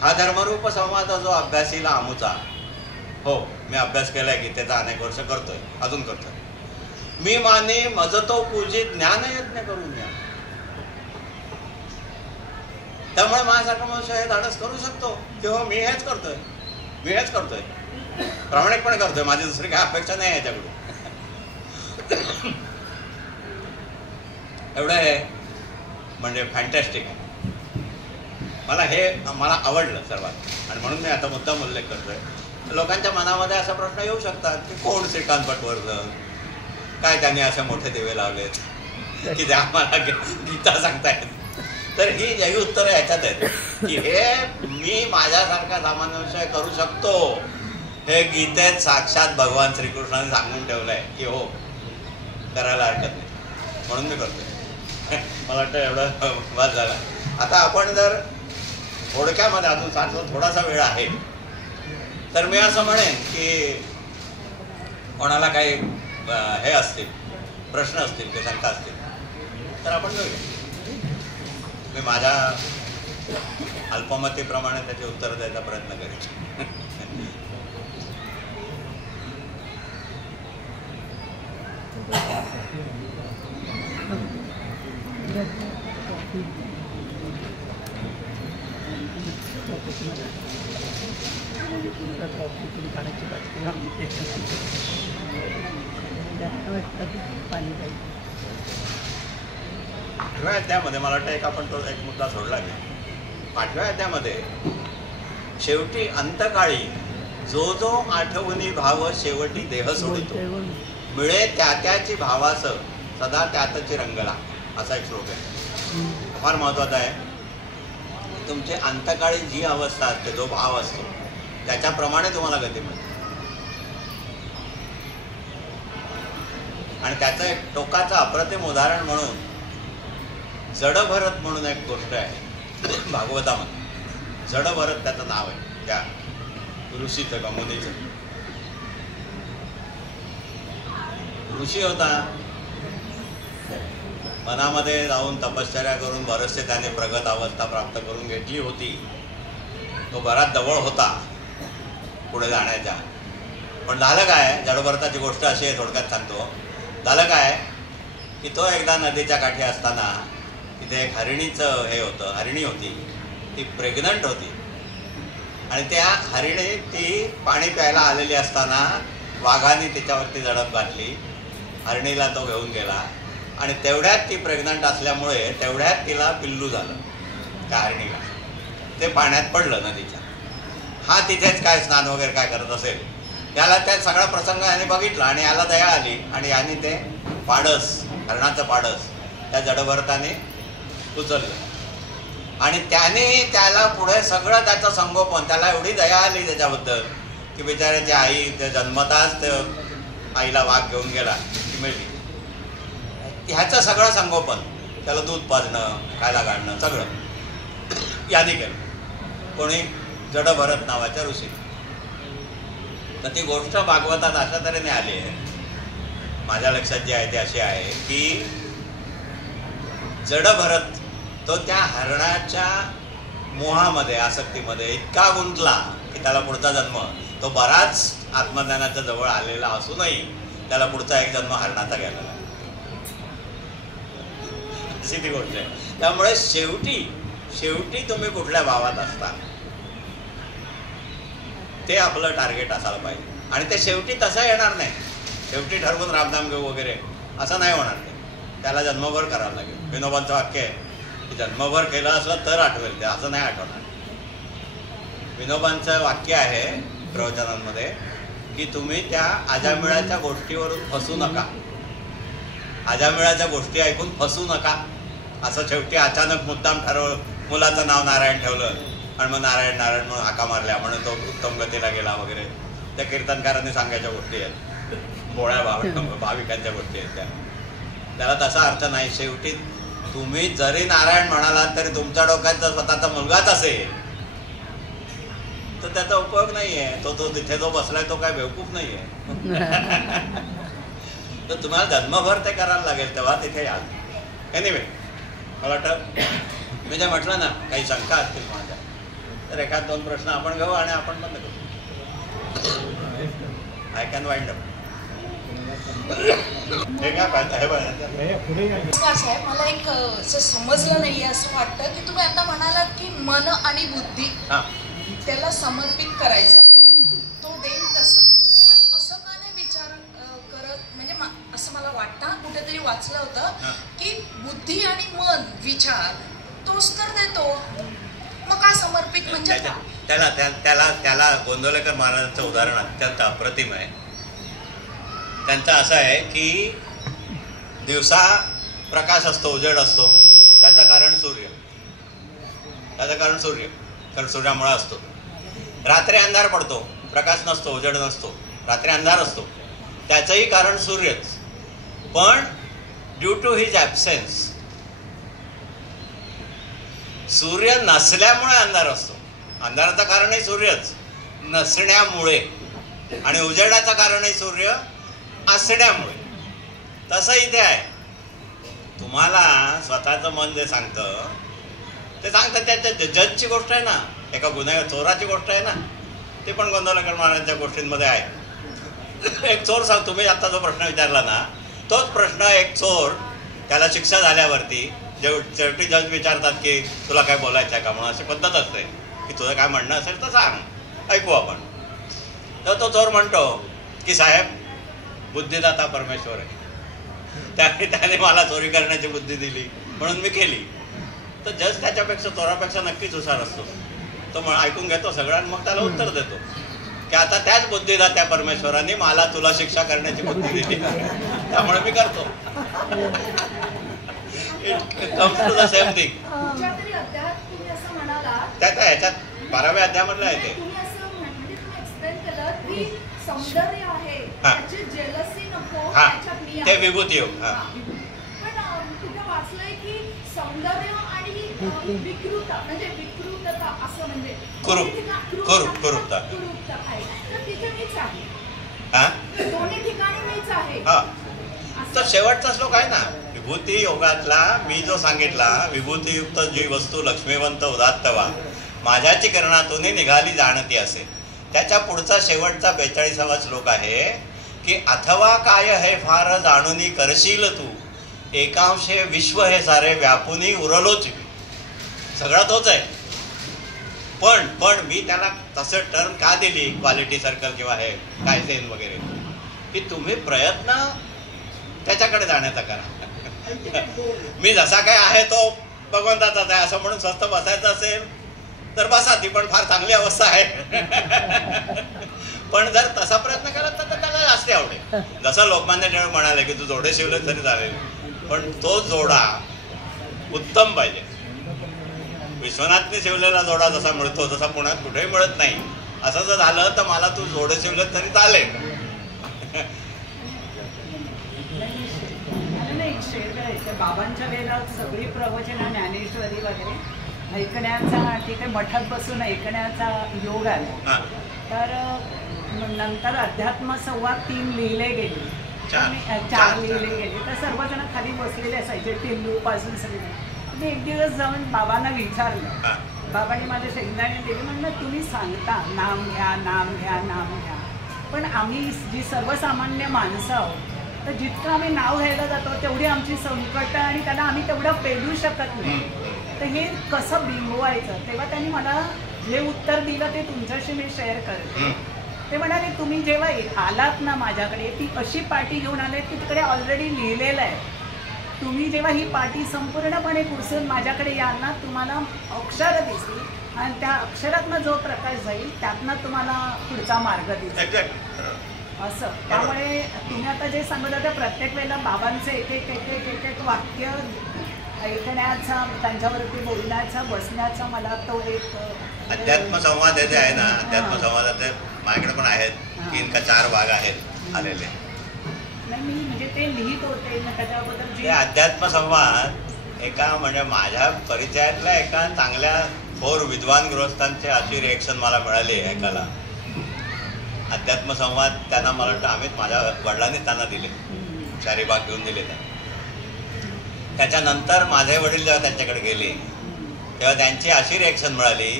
हा धर्मरूप संवाद जो अभ्यासीला आमुचा, हो मी अभ्यास केलाय गीतेचा, अनेक वर्ष करतोय, अजून करतोय. मी माने मज तो पूजित ज्ञानयज्ञ करून द्या. त्यामुळे माझ्यासारखा मनुष्य हे धाडस करू शकतो की हो मी हेच करतोय, मी हेच करतोय, प्रामाणिकपणे करतोय, माझी दुसरी काय अपेक्षा नाही याच्याकडून. एवढं आहे म्हणजे फॅन्टॅस्टिक आहे. मला आवडलं सर्वात, आणि म्हणून मी आता मुद्दाम उल्लेख करतोय. लोकांच्या मनामध्ये असा प्रश्न येऊ शकतात की कोण श्रीकांत पटवर्धन, काय त्यांनी असे मोठे दिवे लावलेत की ते आम्हाला गीता सांगतायत. तर ही उत्तरं याच्यात आहेत की हे मी माझ्यासारखा सामान्य विषय करू शकतो, हे गीतेत साक्षात भगवान श्रीकृष्णाने सांगून ठेवलंय की हो करायला हरकत नाही, म्हणून मी करतोय. मला वाटतं एवढं वाद झाला. आता आपण जर थोडक्यामध्ये अजून सांगतो, थोडासा वेळ आहे, तर मी असं म्हणेन की कोणाला काही हे असतील, प्रश्न असतील किंवा शंका असतील तर आपण घेऊया. मी माझ्या अल्पमतीप्रमाणे त्याची उत्तर द्यायचा प्रयत्न करेन. अध्यायामध्ये मला वाटतं आपण तो एक मुद्दा सोडला की 8व्या अध्यायामध्ये शेवटी अंतकाळी जो जो आठवणी भाव शेवटी देह सोडितो, मिळे त्याची भावास सदा त्यातची रंगला, असा एक श्लोक आहे. फार महत्वाचा आहे. तुमचे अंतकाळी जी अवस्था असते, जो भाव असतो, त्याच्याप्रमाणे तुम्हाला गती मिळते. आणि त्याचं एक टोकाचं अप्रतिम उदाहरण म्हणून जडभरत म्हणून एक गोष्ट आहे भागवतामध्ये. जडभरत त्याचं नाव आहे, त्या ऋषीचं का मुनीचं. ऋषी होता, मनामध्ये जाऊन तपश्चर्या करून बरेचसे त्याने प्रगत अवस्था प्राप्त करून घेतली होती. तो बराच जवळ होता पुढे जाण्याच्या. पण झालं काय, जडभरताची गोष्ट अशी आहे, थोडक्यात सांगतो. झालं काय की तो एकदा नदीच्या काठी असताना तिथे एक हरिणीचं हे होतं, हरिणी होती, ती प्रेग्नंट होती. आणि त्या हरिणी ती पाणी प्यायला आलेली असताना वाघाने तिच्यावरती झडप घातली. हरिणीला तो घेऊन गेला आणि तेवढ्यात ती प्रेग्नंट असल्यामुळे तेवढ्यात तिला पिल्लू झालं त्या हरिणीला. ते पाण्यात पडलं नदीच्या. हा तिथेच काय स्नान वगैरे काय करत असेल, याला त्या सगळा प्रसंग याने बघितला आणि याला दया आली आणि याने ते पाडस, हरणाचं पाडस त्या जडभरताने उचललं. आणि त्याने त्याला पुढे सगळं त्याचं संगोपन, त्याला एवढी दया आली त्याच्याबद्दल की बिचाऱ्याची आई ते जन्मताच आईला वाघ घेऊन गेला ती मेली. ह्याचं सगळं संगोपन, त्याला दूध पाजणं, खायला घालणं सगळं याने केलं. कोणी जडभरत नावाच्या ऋषी. तर ती गोष्ट भागवतात अशा तऱ्हेने आली आहे, माझ्या लक्षात जी आहे ती अशी आहे की जडभरत तो त्या हरणाच्या मोहामध्ये, आसक्तीमध्ये इतका गुंतला की त्याला पुढचा जन्म, तो बराच आत्मज्ञानाच्या जवळ आलेला असूनही त्याला पुढचा एक जन्म हरणाचा घ्यायला लागला. अशी ती गोष्ट आहे. त्यामुळे शेवटी तुम्ही कुठल्या भावात असता ते आपलं टार्गेट असायला पाहिजे. आणि ते शेवटी तसं येणार नाही. शेवटी ठरवून रामनाम घेऊ वगैरे असं नाही होणार. ते त्याला जन्मभर करावं लागेल. विनोबांचं वाक्य आहे की जन्मभर केलं असलं तर आठवेल ते, असं नाही आठवणार. विनोबांचं वाक्य आहे प्रवचनांमध्ये की तुम्ही त्या आजामिळाच्या गोष्टीवरून फसू नका. आजामिळाच्या गोष्टी ऐकून फसू नका. असं शेवटी अचानक मुद्दाम मुलाचं नाव नारायण ठेवलं आणि मग नारायण नारायण म्हणून हाका मारल्या म्हणून तो उत्तम गतीला गेला वगैरे. त्या कीर्तनकारांनी सांगायच्या गोष्टी आहेत. भोळ्या भाविकांच्या गोष्टी आहेत त्या. त्याला तसा अर्थ नाही. शेवटी तुम्ही जरी नारायण म्हणालात तरी तुमच्या डोक्यात जर स्वतःचा मुलगाच असेल तर त्याचा उपयोग नाहीये. तो तिथे जो बसलाय तो काय बेवकूफ नाहीये. तर तुम्हाला जन्मभर ते करायला लागेल तेव्हा तिथे याल. एनिवे मला वाटतं मी जे म्हटलं ना काही शंका असतील माझ्या तर एखाद दोन प्रश्न आपण घेऊ आणि आपण बंद करू. I can wind up. हे काय पाहता हे साहेब मला एक असं समजलं नाहीये असं वाटतं की तुम्ही आता म्हणालात की मन आणि बुद्धी त्याला समर्पित करायचं तो देईल तसं. पण असं का नाही विचार करत म्हणजे असं मला वाटतं कुठेतरी वाचलं होतं की बुद्धी आणि मन विचार तोच तर देतो मग का समर्पित म्हणजे त्याला गोंदवलेकर महाराजांचं उदाहरण अत्यंत अप्रतिम आहे. त्यांचं असं आहे की दिवसा प्रकाश असतो उजेड असतो त्याचं कारण सूर्य. कारण सूर्यामुळे असतो. रात्री अंधार पडतो प्रकाश नसतो उजेड नसतो रात्री अंधार असतो त्याचंही कारण सूर्यच. पण ड्यू टू हिज ॲब्सेन्स सूर्य नसल्यामुळे अंधार असतो. अंधाराचं कारणही सूर्यच नसण्यामुळे आणि उजेडाचं कारणही सूर्य असण्यामुळे. तसं इथे आहे. तुम्हाला स्वतःचं मन जे सांगतं ते सांगतं त्याच्या जजची गोष्ट आहे ना. एका गुन्हेगार चोराची गोष्ट आहे ना. ते पण गोंदवलेकर महाराजांच्या गोष्टींमध्ये आहे. एक चोर सांग तुम्ही आता जो प्रश्न विचारला ना तोच प्रश्न एक चोर त्याला शिक्षा झाल्यावरती शेवटी जज विचारतात की तुला काय बोलायचं आहे का म्हणून अशी पद्धत असते की तुझं काय म्हणणं असेल तर सांग ऐकू आपण. तर तो चोर म्हणतो की साहेब बुद्धिदाता परमेश्वर आहे त्याने मला चोरी करण्याची बुद्धी दिली म्हणून मी केली. तर जज त्याच्यापेक्षा चोरापेक्षा नक्कीच हुशार असतो. तो ऐकून घेतो सगळं आणि मग त्याला उत्तर देतो की आता त्याच बुद्धिदात्या परमेश्वराने मला तुला शिक्षा करण्याची बुद्धी दिली त्यामुळे मी करतो. It comes to the same thing. त्याच्या ह्याच्यात 12व्या अध्यायामधलं आहे ते. सौंदर्य आहे त्याची जेलसी नको त्याच्यात मी ते विभूती योग. पण तुझं वाचलंय की सौंदर्य आणि विकृतता म्हणजे विकृतता असं म्हणजे कुरूपता आहे तर तिथे मीच आहे. दोन्ही ठिकाणी मीच आहे. तर शेवटचा श्लोक आहे ना विभूती योगातला मी जो सांगितला विभूतीयुक्त जी वस्तू लक्ष्मीवंत उदात्त वा माझ्याची करणातून निघाली जाणती असे. त्याच्या पुढचा शेवटचा 42वा श्लोक आहे की अथवा काय हे फार जाणूनी करशील तू एकांशे विश्व हे सारे व्यापुनी उरलोच. सगळा तोच आहे. पण मी त्याला तसं टर्म का दिली क्वालिटी सर्कल किंवा हे कायसेन वगैरे की तुम्ही प्रयत्न त्याच्याकडे जाण्याचा करा. मी जसा काय आहे तो भगवंताचाच आहे असं म्हणून स्वस्थ बसायचं असेल तर बसा. ती पण फार चांगली अवस्था आहे. पण जर तसा प्रयत्न केला तर त्याला जास्त आवडेल. जसं लोकमान्य टिळक म्हणाले की तू जोडे शिवले तरी चालेल पण तो जोडा उत्तम पाहिजे. विश्वनाथने शिवलेला जोडा जसा मिळतो तसा पुण्यात कुठेही मिळत नाही. असं जर झालं तर मला तू जोडे शिवले तरी चालेल. बाबांच्या वेळेला सगळी प्रवचनं ज्ञानेश्वरी वगैरे ऐकण्याचा तिथे मठात बसून ऐकण्याचा योग आला. तर नंतर अध्यात्म संवाद 3 लिहिले गेले 4 लिहिले गेले. तर सर्वजण खाली बसलेले असायचे टिल्लू पासून सगळे. मी एक दिवस जाऊन बाबांना विचारलं. बाबांनी माझ्या शेंगदाणे दिले. म्हणलं तुम्ही सांगता नाम घ्या नाम घ्या नाम घ्या पण आम्ही जी सर्वसामान्य माणसं आहोत, तर जितकं आम्ही नाव घ्यायला जातो तेवढी आमची संकटं आणि त्याला आम्ही तेवढं पेलू शकत नाही. तर हे कसं बिंबवायचं, तेव्हा त्यांनी मला जे उत्तर दिलं ते तुमच्याशी मी शेअर करते. ते म्हणाले तुम्ही जेव्हा आलात ना माझ्याकडे, ती अशी पाटी घेऊन आले की तिकडे ऑलरेडी लिहिलेलं आहे. तुम्ही जेव्हा ही पाटी संपूर्णपणे पुसून माझ्याकडे याल ना, तुम्हाला अक्षरं दिसतील आणि त्या अक्षरातनं जो प्रकाश जाईल त्यातनं तुम्हाला पुढचा मार्ग दिसेल असं. त्यामुळे तुम्ही आता जे सांगत होते प्रत्येक वेळेला बाबांचं एक एक एक एक एक एक वाक्य ऐकण्याचा, त्यांच्यावरती बोलण्याचा, बसण्याचा मला तो एक अध्यात्मसंवाद जे आहे ना, अध्यात्मसंवादाचे माझ्याकडे पण आहेत 3 का 4 भाग आहेत आलेले. नाही मी म्हणजे ते लिहित होते त्याच्याबद्दल ते अध्यात्मसंवाद एका म्हणजे माझ्या परिचयातल्या एका चांगल्या थोर विद्वान गृहस्थांची अशी रिएक्शन मला मिळाली ऐकायला. अध्यात्मसंवाद त्यांना मला वाटतं आम्ही माझ्या वडिलांनी त्यांना दिले, 4 भाग घेऊन दिले. त्याच्यानंतर माझे वडील जेव्हा त्यांच्याकडे गेले तेव्हा त्यांची अशी रिएक्शन मिळाली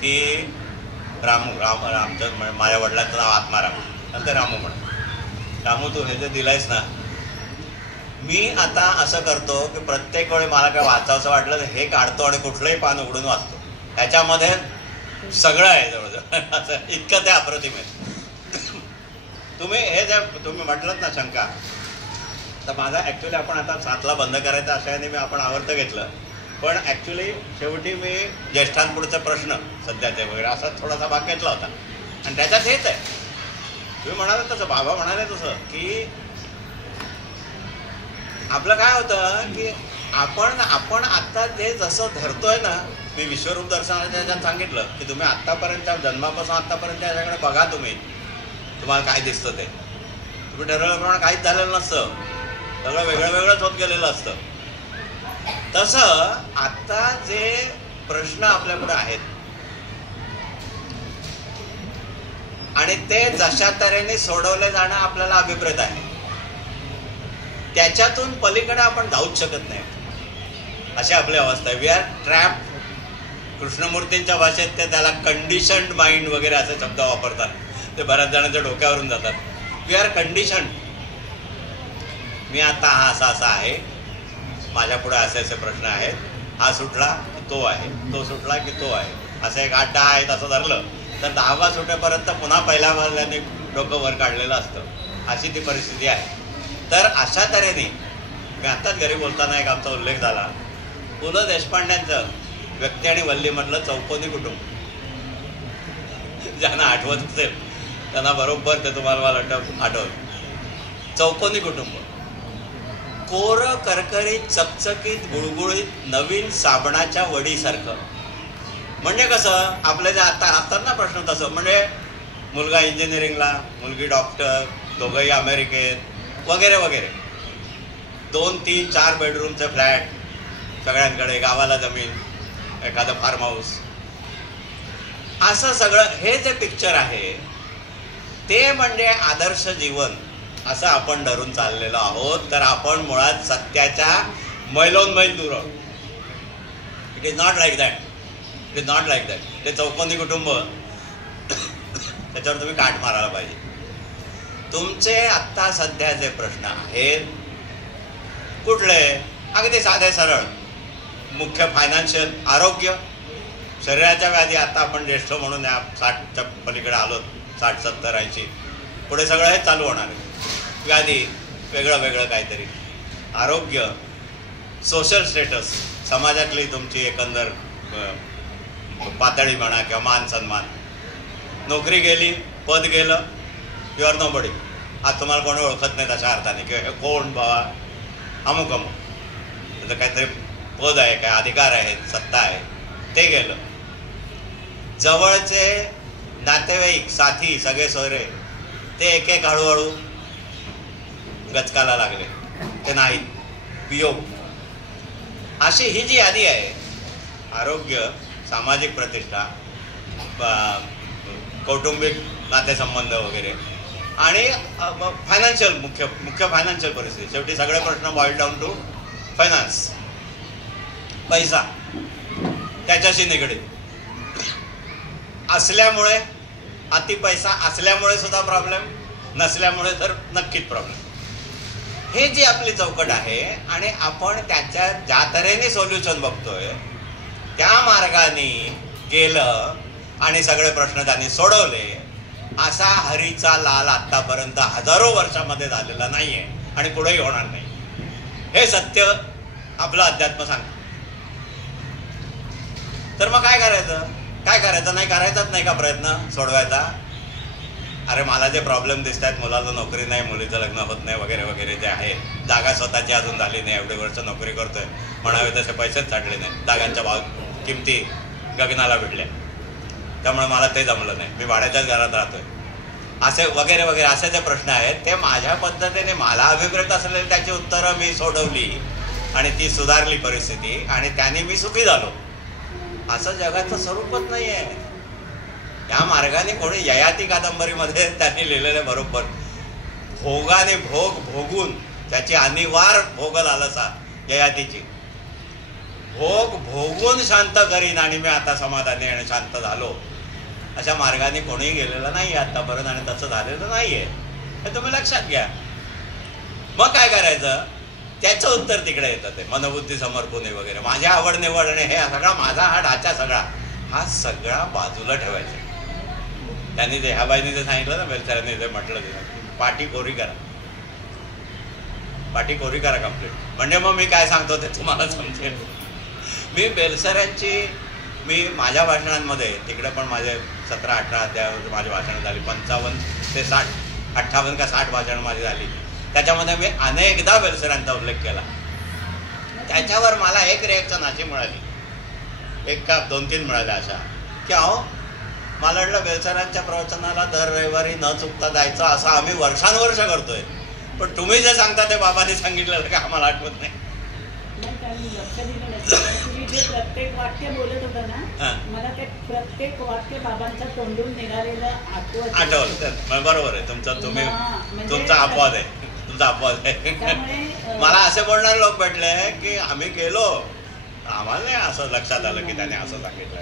की आमचं माझ्या वडिलांचं नाव आत्माराम, नंतर रामू म्हणा, रामू तू हे जे दिलंयस ना, मी आता असं करतो की प्रत्येक वेळी मला काय वाचावंसं वाटलं तर हे काढतो आणि कुठलंही पान उघडून वाचतो. त्याच्यामध्ये सगळं आहे जवळजवळ, असं इतकं ते अप्रतिम आहे. तुम्ही हे जे तुम्ही म्हटलं ना शंका, तर माझा ॲक्च्युली आपण आता 7ला बंद करायचं अशाने मी आपण आवर्त घेतलं, पण ॲक्च्युली शेवटी मी ज्येष्ठांपुढचा प्रश्न सध्याचे वगैरे असा थोडासा भाग घेतला होता आणि त्याच्यात हेच आहे. तुम्ही म्हणालात तसं, बाबा म्हणाले तसं की आपलं काय होतं की आपण आत्ता जे जसं धरतोय ना, मी विश्वरूप दर्शनाच्या ह्याच्यात सांगितलं की तुम्ही आत्तापर्यंतच्या जन्मापासून आत्तापर्यंत याच्याकडे बघा, तुम्हाला काय दिसतं ते. तुम्ही ठरवल्याप्रमाणे काहीच झालेलं नसतं, सगळं वेगळं वेगळंच होत गेलेलं असतं. तसं आत्ता जे प्रश्न आपल्यापुढे आहेत आणि ते जशा तऱ्हेने सोडवले जाणं आपल्याला अभिप्रेत आहे, त्याच्यातून पलीकडे आपण जाऊच शकत नाही, अशी आपली अवस्था आहे. We R trap. कृष्णमूर्तींच्या भाषेत ते त्याला कंडिशन्ड माइंड वगैरे असे शब्द वापरतात, ते बऱ्याच जणांच्या डोक्यावरून जातात. We R conditioned. मी आता हा असा आहे, माझ्या पुढे असे प्रश्न आहेत, हा सुटला की तो आहे, तो सुटला की तो आहे, असं एक 8-10 आहेत असं धरलं तर 10वा सुटेपर्यंत पुन्हा पहिल्या वाल्याने डोकं वर काढलेलं असतं, अशी ती परिस्थिती आहे. तर अशा तऱ्हेने मी आत्ताच घरी बोलताना एक आमचा उल्लेख झाला, पु ल देशपांड्यांचं व्यक्ती आणि वल्लीमधलं चौकोनी कुटुंब. ज्यांना आठवत असेल त्यांना बरोबर ते तुम्हाला मला वाटतं आठवलं. चौकोनी कुटुंब, कोरं करकरीत चकचकीत गुळगुळीत नवीन साबणाच्या वडीसारखं. म्हणजे कसं आपले जे आता असतात ना प्रश्न, तसं म्हणजे मुलगा इंजिनिअरिंगला, मुलगी डॉक्टर, दोघंही अमेरिकेत वगैरे वगैरे, 2, 3, 4 बेडरूमचे फ्लॅट सगळ्यांकडे, गावाला जमीन, एखादं फार्म हाऊस, असं सगळं हे जे पिक्चर आहे ते म्हणजे आदर्श जीवन असं आपण धरून चाललेलो आहोत. तर आपण मुळात सत्याच्या मैलोन मैल दूर आहोत. It is not like that. It is not like that. ते चौकोनी कुटुंब, त्याच्यावर तुम्ही काट मारायला पाहिजे. तुमचे आत्ता सध्याचे प्रश्न आहेत कुठले? अगदी साधे सरळ. मुख्य फायनान्शियल, आरोग्य, शरीराच्या व्याधी. आता आपण ज्येष्ठ म्हणून या 60च्या पलीकडे आलो, 60, 70, 80 पुढे सगळं हे चालू होणार आहे. व्याधी, वेगळं वेगळं काहीतरी, आरोग्य, सोशल स्टेटस, समाजातली तुमची एकंदर पातळी म्हणा किंवा मान सन्मान. नोकरी गेली, पद गेलं, यू आर नो बडी. आज तुम्हाला कोणी ओळखत नाही तशा अर्थाने किंवा हे कोण बाबा, अमुक अमुक, त्याचं काहीतरी पद आहे, काय अधिकार आहेत, सत्ता आहे, ते गेलं. जवळचे नातेवाईक, साथी, सगळे सोयरे ते एक एक हळूहळू गचकाला लागले, ते नाही, वियोग. अशी ही जी यादी आहे, आरोग्य, सामाजिक प्रतिष्ठा, कौटुंबिक नातेसंबंध वगैरे, आणि फायनान्शियल, मुख्य फायनान्शियल परिस्थिती. शेवटी सगळे प्रश्न बॉईल डाऊन टू फायनान्स, पैसा, त्याच्याशी निगडीत असल्यामुळे अति पैसा असल्यामुळे सुद्धा प्रॉब्लेम, नसल्यामुळे तर नक्कीच प्रॉब्लेम. हे जी आपली चौकट आहे आणि आपण त्याच्या ज्या तऱ्हेने सोल्युशन बघतोय त्या मार्गाने गेलं आणि सगळे प्रश्न त्यांनी सोडवले, असा हरीचा लाल आतापर्यंत हजारो वर्षामध्ये झालेला नाहीये आणि पुढेही होणार नाही. हे सत्य आपलं अध्यात्म सांगतं. तर मग काय करायचं? काय करायचं? नाही करायचाच नाही का प्रयत्न सोडवायचा? अरे मला जे प्रॉब्लेम दिसत आहेत, मुलाला नोकरी नाही, मुलीचं लग्न होत नाही वगैरे वगैरे जे आहे, जागा स्वतःची अजून झाली नाही, एवढे वर्ष नोकरी करतोय, म्हणावे तसे पैसेच साठले नाही, जागांच्या किमती गगनाला भिडल्या, त्यामुळे मला ते जमलं नाही, मी भाड्याच्याच घरात राहतोय, असे वगैरे वगैरे असे जे प्रश्न आहेत ते माझ्या पद्धतीने मला अभिप्रेत असलेली त्याची उत्तरं मी सोडवली आणि ती सुधारली परिस्थिती आणि त्याने मी सुखी झालो. असं जगाचं स्वरूपच नाही आहे. या मार्गाने कोणी ययाती कादंबरीमध्ये त्यांनी लिहिलेलं बरोबर, भोगाने भोग भोगून त्याची अनिवार्य भोगल आलसा ययातीची, भोग भोगून शांत करीन आणि मी आता समाधानी आणि शांत झालो, अशा मार्गाने कोणीही गेलेलं नाही आतापर्यंत आणि तसं झालेलं नाहीये, हे तुम्ही लक्षात घ्या. मग काय करायचं? त्याचं उत्तर तिकडे येतं, ते मनबुद्धी समर्पणे वगैरे, माझ्या आवड निवड आणि हे सगळा माझा हा ढाचा सगळा हा सगळा बाजूला ठेवायचा. त्यांनी ते ह्या बाईने जे सांगितलं ना, बेलसरांनी जे म्हटलं ते पाठी कोरी करा, पाठी कोरी करा कम्प्लीट. म्हणजे मग मी काय सांगतो ते तुम्हाला समजेल. मी बेलसरांची मी माझ्या भाषणांमध्ये तिकडे पण माझे 17-18 अध्यायावर माझी भाषणं झाली, 55 ते 60, 58 का 60 भाषणं माझी झाली. त्याच्यामध्ये मी अनेकदा बेलसरांचा उल्लेख केला. त्याच्यावर मला एक रिॲक्शन अशी मिळाली, एक का 2-3 मिळाल्या अशा, की अहो मला वाटलं बेलसरांच्या प्रवचनाला दर रविवारी न चुकता जायचं, असं आम्ही वर्षानुवर्ष करतोय, पण तुम्ही जे सांगता ते बाबांनी सांगितलं का आम्हाला आठवत नाही. लक्ष दिलं नाही. तुम्ही जे प्रत्येक वाक्य बोलत होता ना, मला ते प्रत्येक वाक्य बाबांच्या तोंडून निघालेलं आठवलं. बरोबर आहे तुमचं, तुम्ही तुमचा अपवाद आहे, तुमचा अपवाद आहे. मला असे बोलणारे लोक भेटले की आम्ही गेलो, आम्हाला नाही असं लक्षात आलं की त्याने असं सांगितलं.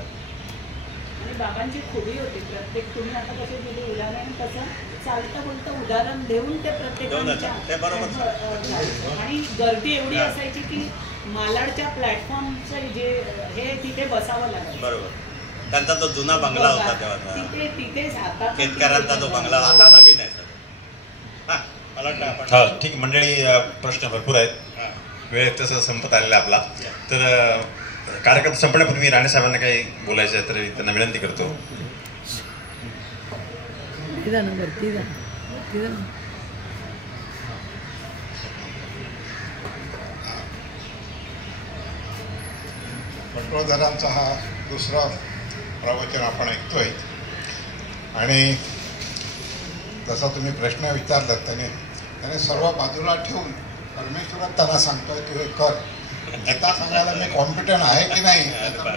आणि बाबांची खूबी होती प्रत्येक, तुम्ही आता कसे दिले उदाहरण, तसं चालतं बोलतं उदाहरण देऊन ते प्रत्येकाच्या बरोबर. आणि गर्दी एवढी असायची की मालाडच्या प्लॅटफॉर्मचं जे हे तिथे बसावं लागायचं. बरोबर. त्यांचा तो जुना बंगला होता तेव्हा, तिथेच आता केतकरांचा तो बंगला, आता नवीन आहे सर. हा मला वाटतं हा ठीक. मंडळी, प्रश्न भरपूर आहेत, वेळ तसं संपत आलेला आपला. तर कार्यक्रम संपण्यापूर्वी राणे साहेबांना काही बोलायचं आहे तर त्यांना विनंती करतो. पटवर्धनांचा हा दुसरा प्रवचन आपण ऐकतोय आणि जसा तुम्ही प्रश्न विचारलात त्याने सर्व बाजूला ठेवून परमेश्वरात त्यांना सांगतोय तू हे कर. गीता सांगायला मी कॉम्पिटंट आहे की नाही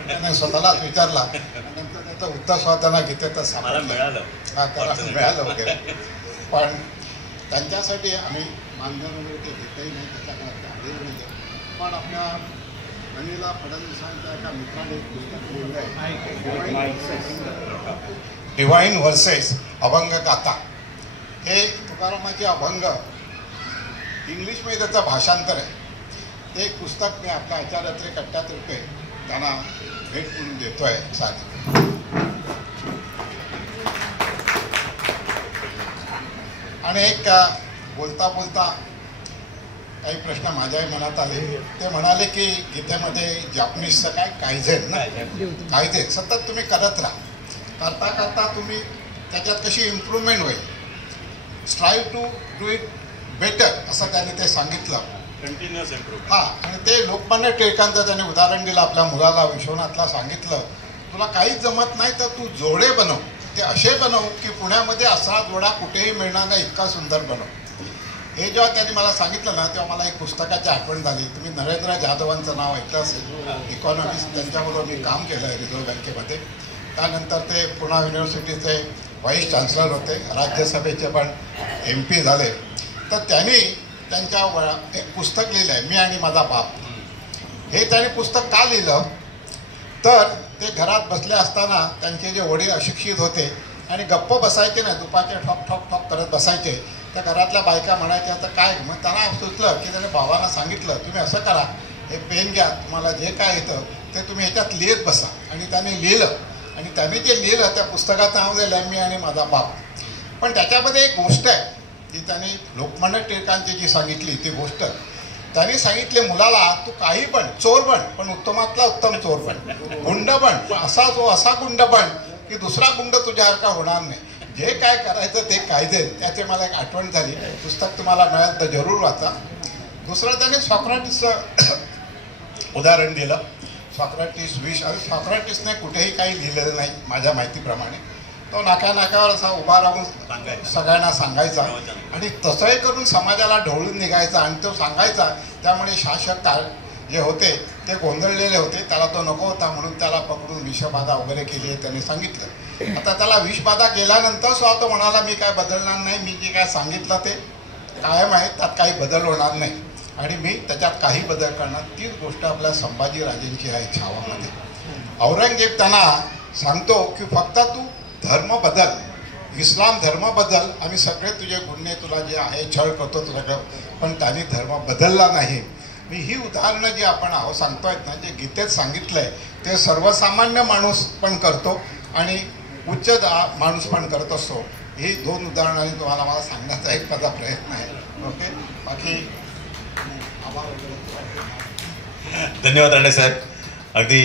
त्याने स्वतःलाच विचारला, नंतर त्याचं उत्तर स्वतः त्यांना गीतेतच मिळालं. हा त्याला मिळालं वगैरे. पण त्यांच्यासाठी आम्ही मानधन वगैरे ते घेतही नाही, त्याच्याकडे आलेलं नाही. पण आपल्या अनिला फडणवीसांच्या एका मित्राने डिवाइन वर्सेस अभंग गाथा, हे तुकारामाचे अभंग इंग्लिशमध्ये त्याचं भाषांतर आहे. ते एक पुस्तक मी आपल्या आचार्यात्रे कट्ट्यातर्फे त्यांना भेट म्हणून देतोय. साधी आणि एक बोलता बोलता काही प्रश्न माझ्याही मनात आले. ते म्हणाले की गीतेमध्ये जॅपनीजचं काय कायझेन ना, कायझेन सतत तुम्ही करत राहा, करता करता तुम्ही त्याच्यात कशी इम्प्रूव्हमेंट होईल, strive to do it better असं त्याने ते सांगितलं. Continuous improve. हां, आणि ते लोकमान्य टिळकांचं त्याने उदाहरण दिलं. आपल्या मुलाला विश्वनाथला सांगितलं तुला काहीच जमत नाही तर तू जोडे बनव, ते असे बनव की पुण्यामध्ये असा जोडा कुठेही मिळणार नाही, इतका सुंदर बनव. हे जेव्हा त्यांनी मला सांगितलं ना तेव्हा मला एक पुस्तकाची आठवण झाली. तुम्ही नरेंद्र जाधवांचं नाव ऐकलं असेल, इकॉनॉमिस्ट, त्यांच्याबरोबर मी काम केलं आहे रिझर्व्ह बँकेमध्ये. त्यानंतर ते पुणा युनिव्हर्सिटीचे व्हाईस चान्सलर होते, राज्यसभेचे पण MP झाले. तर त्यांनी त्यांच्या एक पुस्तक लिहिलं आहे, मी आणि माझा बाप. हे त्याने पुस्तक का लिहिलं तर ते घरात बसले असताना त्यांचे जे वडील अशिक्षित होते आणि गप्प बसायचे नाही, दुपारचे ठॉक ठॉक ठॉक करत बसायचे. त्या घरातल्या बायका म्हणायच्या आता काय. मग त्यांना सुचलं की त्याने भावांना सांगितलं तुम्ही असं करा, हे पेन घ्या, तुम्हाला जे काय येतं ते तुम्ही ह्याच्यात लिहित बसा. आणि त्याने लिहिलं आणि त्यांनी जे लिहिलं त्या पुस्तकाचं नाव दिलं मी आणि माझा बाप. पण त्याच्यामध्ये एक गोष्ट आहे की त्यांनी लोकमान्य टिळकांची जी सांगितली ती गोष्ट. त्यांनी सांगितले मुलाला तू काही पण चोर बन, पण उत्तमातला उत्तम चोर बन, गुंड बन, पण असा गुंड बन की दुसरा गुंड तुझ्यासारखा होणार नाही. जे काय करायचं ते कायदे. त्याचे मला एक आठवण झाली, पुस्तक तुम्हाला मिळालं तर जरूर वाचा. दुसरं त्याने सॉक्रेटिसचं उदाहरण दिलं. सॉक्रेटिस विष, आणि सॉक्रेटिसने कुठेही काही लिहिलेलं नाही माझ्या माहितीप्रमाणे. तो नाकावर असा उभा राहून सगळ्यांना सांगायचा आणि तसंही करून समाजाला ढवळून निघायचा आणि तो सांगायचा. त्यामुळे शासक जे होते ते गोंधळलेले होते, त्याला तो नको होता म्हणून त्याला पकडून विषबाधा वगैरे केली आहे त्यांनी सांगितलं. आता त्याला विषबाधा केल्यानंतर सुद्धा तो म्हणाला मी काय बदलणार नाही, मी जे काय सांगितलं ते कायम आहे, त्यात काही बदल होणार नाही आणि मी त्याच्यात काही बदल करणार. तीच गोष्ट आपल्या संभाजीराजेंची आहे छावामध्ये. औरंगजेब त्यांना सांगतो की फक्त तू धर्म बदल, इस्लाम धर्म बदल, आम्ही सगळे तुझे गुन्हे तुला जे आहे छळ करतो सगळं, पण त्यांनी धर्म बदलला नाही. मी ही उदाहरणं जी आपण सांगतोयत ना, जे गीतेत सांगितलंय ते सर्वसामान्य माणूस पण करतो आणि उच्च माणूस पण करत असतो. ही 2 उदाहरणांनी तुम्हाला मला सांगण्याचा एक माझा प्रयत्न आहे. ओके, बाकी धन्यवाद राणे साहेब. अगदी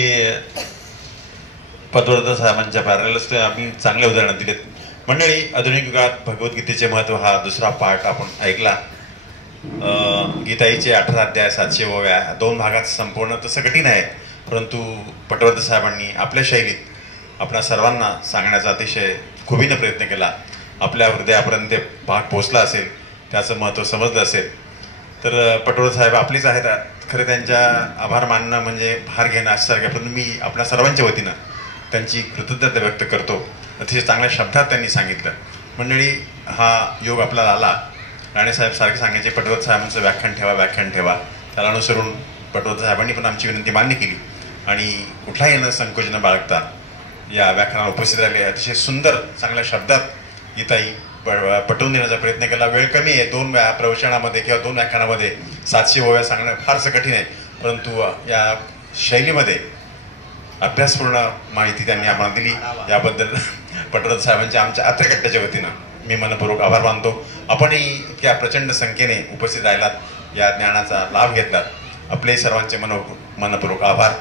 पटवर्धन साहेबांच्या पॅरलच आम्ही चांगले उदाहरण दिलेत. मंडळी, आधुनिक युगात भगवद्गीतेचे महत्त्व हा दुसरा पार्ट आपण ऐकला. गीताईचे 18 अध्याय 700 ओव्या 2 भागात संपूर्ण तसं कठीण आहे, परंतु पटवर्धन साहेबांनी आपल्या शैलीत आपल्या सर्वांना सांगण्याचा अतिशय खुबीने प्रयत्न केला. आपल्या हृदयापर्यंत ते भाग पोचला असेल, त्याचं महत्त्व समजलं असेल. तर पटवर्धन साहेब आपलीच आहेत. खरं त्यांच्या आभार मानणं म्हणजे भार घेणं असल्यासारखं, परंतु मी आपल्या सर्वांच्या वतीनं त्यांची कृतज्ञता व्यक्त करतो. अतिशय चांगल्या शब्दात त्यांनी सांगितलं. मंडळी, हा योग आपल्याला आला. राणेसाहेब सारखे सांगायचे पटवर्धन साहेबांचं व्याख्यान ठेवा. त्याला अनुसरून पटवर्धन साहेबांनी पण आमची विनंती मान्य केली आणि कुठलाही न संकोच न बाळगता या व्याख्यानाला उपस्थित राहिले. अतिशय सुंदर चांगल्या शब्दात गीताई पटवून देण्याचा प्रयत्न केला. वेळ कमी आहे. 2 प्रवचनामध्ये किंवा 2 व्याख्यानामध्ये 700 ओव्या सांगणं फारसं कठीण आहे, परंतु या शैलीमध्ये अभ्यासपूर्ण माहिती त्यांनी आम्हाला दिली. याबद्दल पटवर्धन साहेबांच्या आमच्या आत्रगट्ट्याच्या वतीनं मी मनपूर्वक आभार मानतो. आपणही इतक्या प्रचंड संख्येने उपस्थित राहिलात, या ज्ञानाचा लाभ घेतलात. आपले सर्वांचे मनपूर्वक आभार.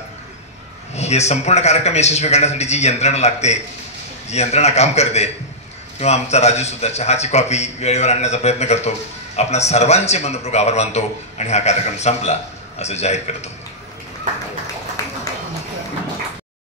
हे संपूर्ण कार्यक्रम यशस्वी करण्यासाठी जी यंत्रणा लागते, जी यंत्रणा काम करते, किंवा आमचा राजू सुद्धा चहाची कॉफी वेळेवर आणण्याचा प्रयत्न करतो, आपणा सर्वांचे मनपूर्वक आभार मानतो आणि हा कार्यक्रम संपला असं जाहीर करतो.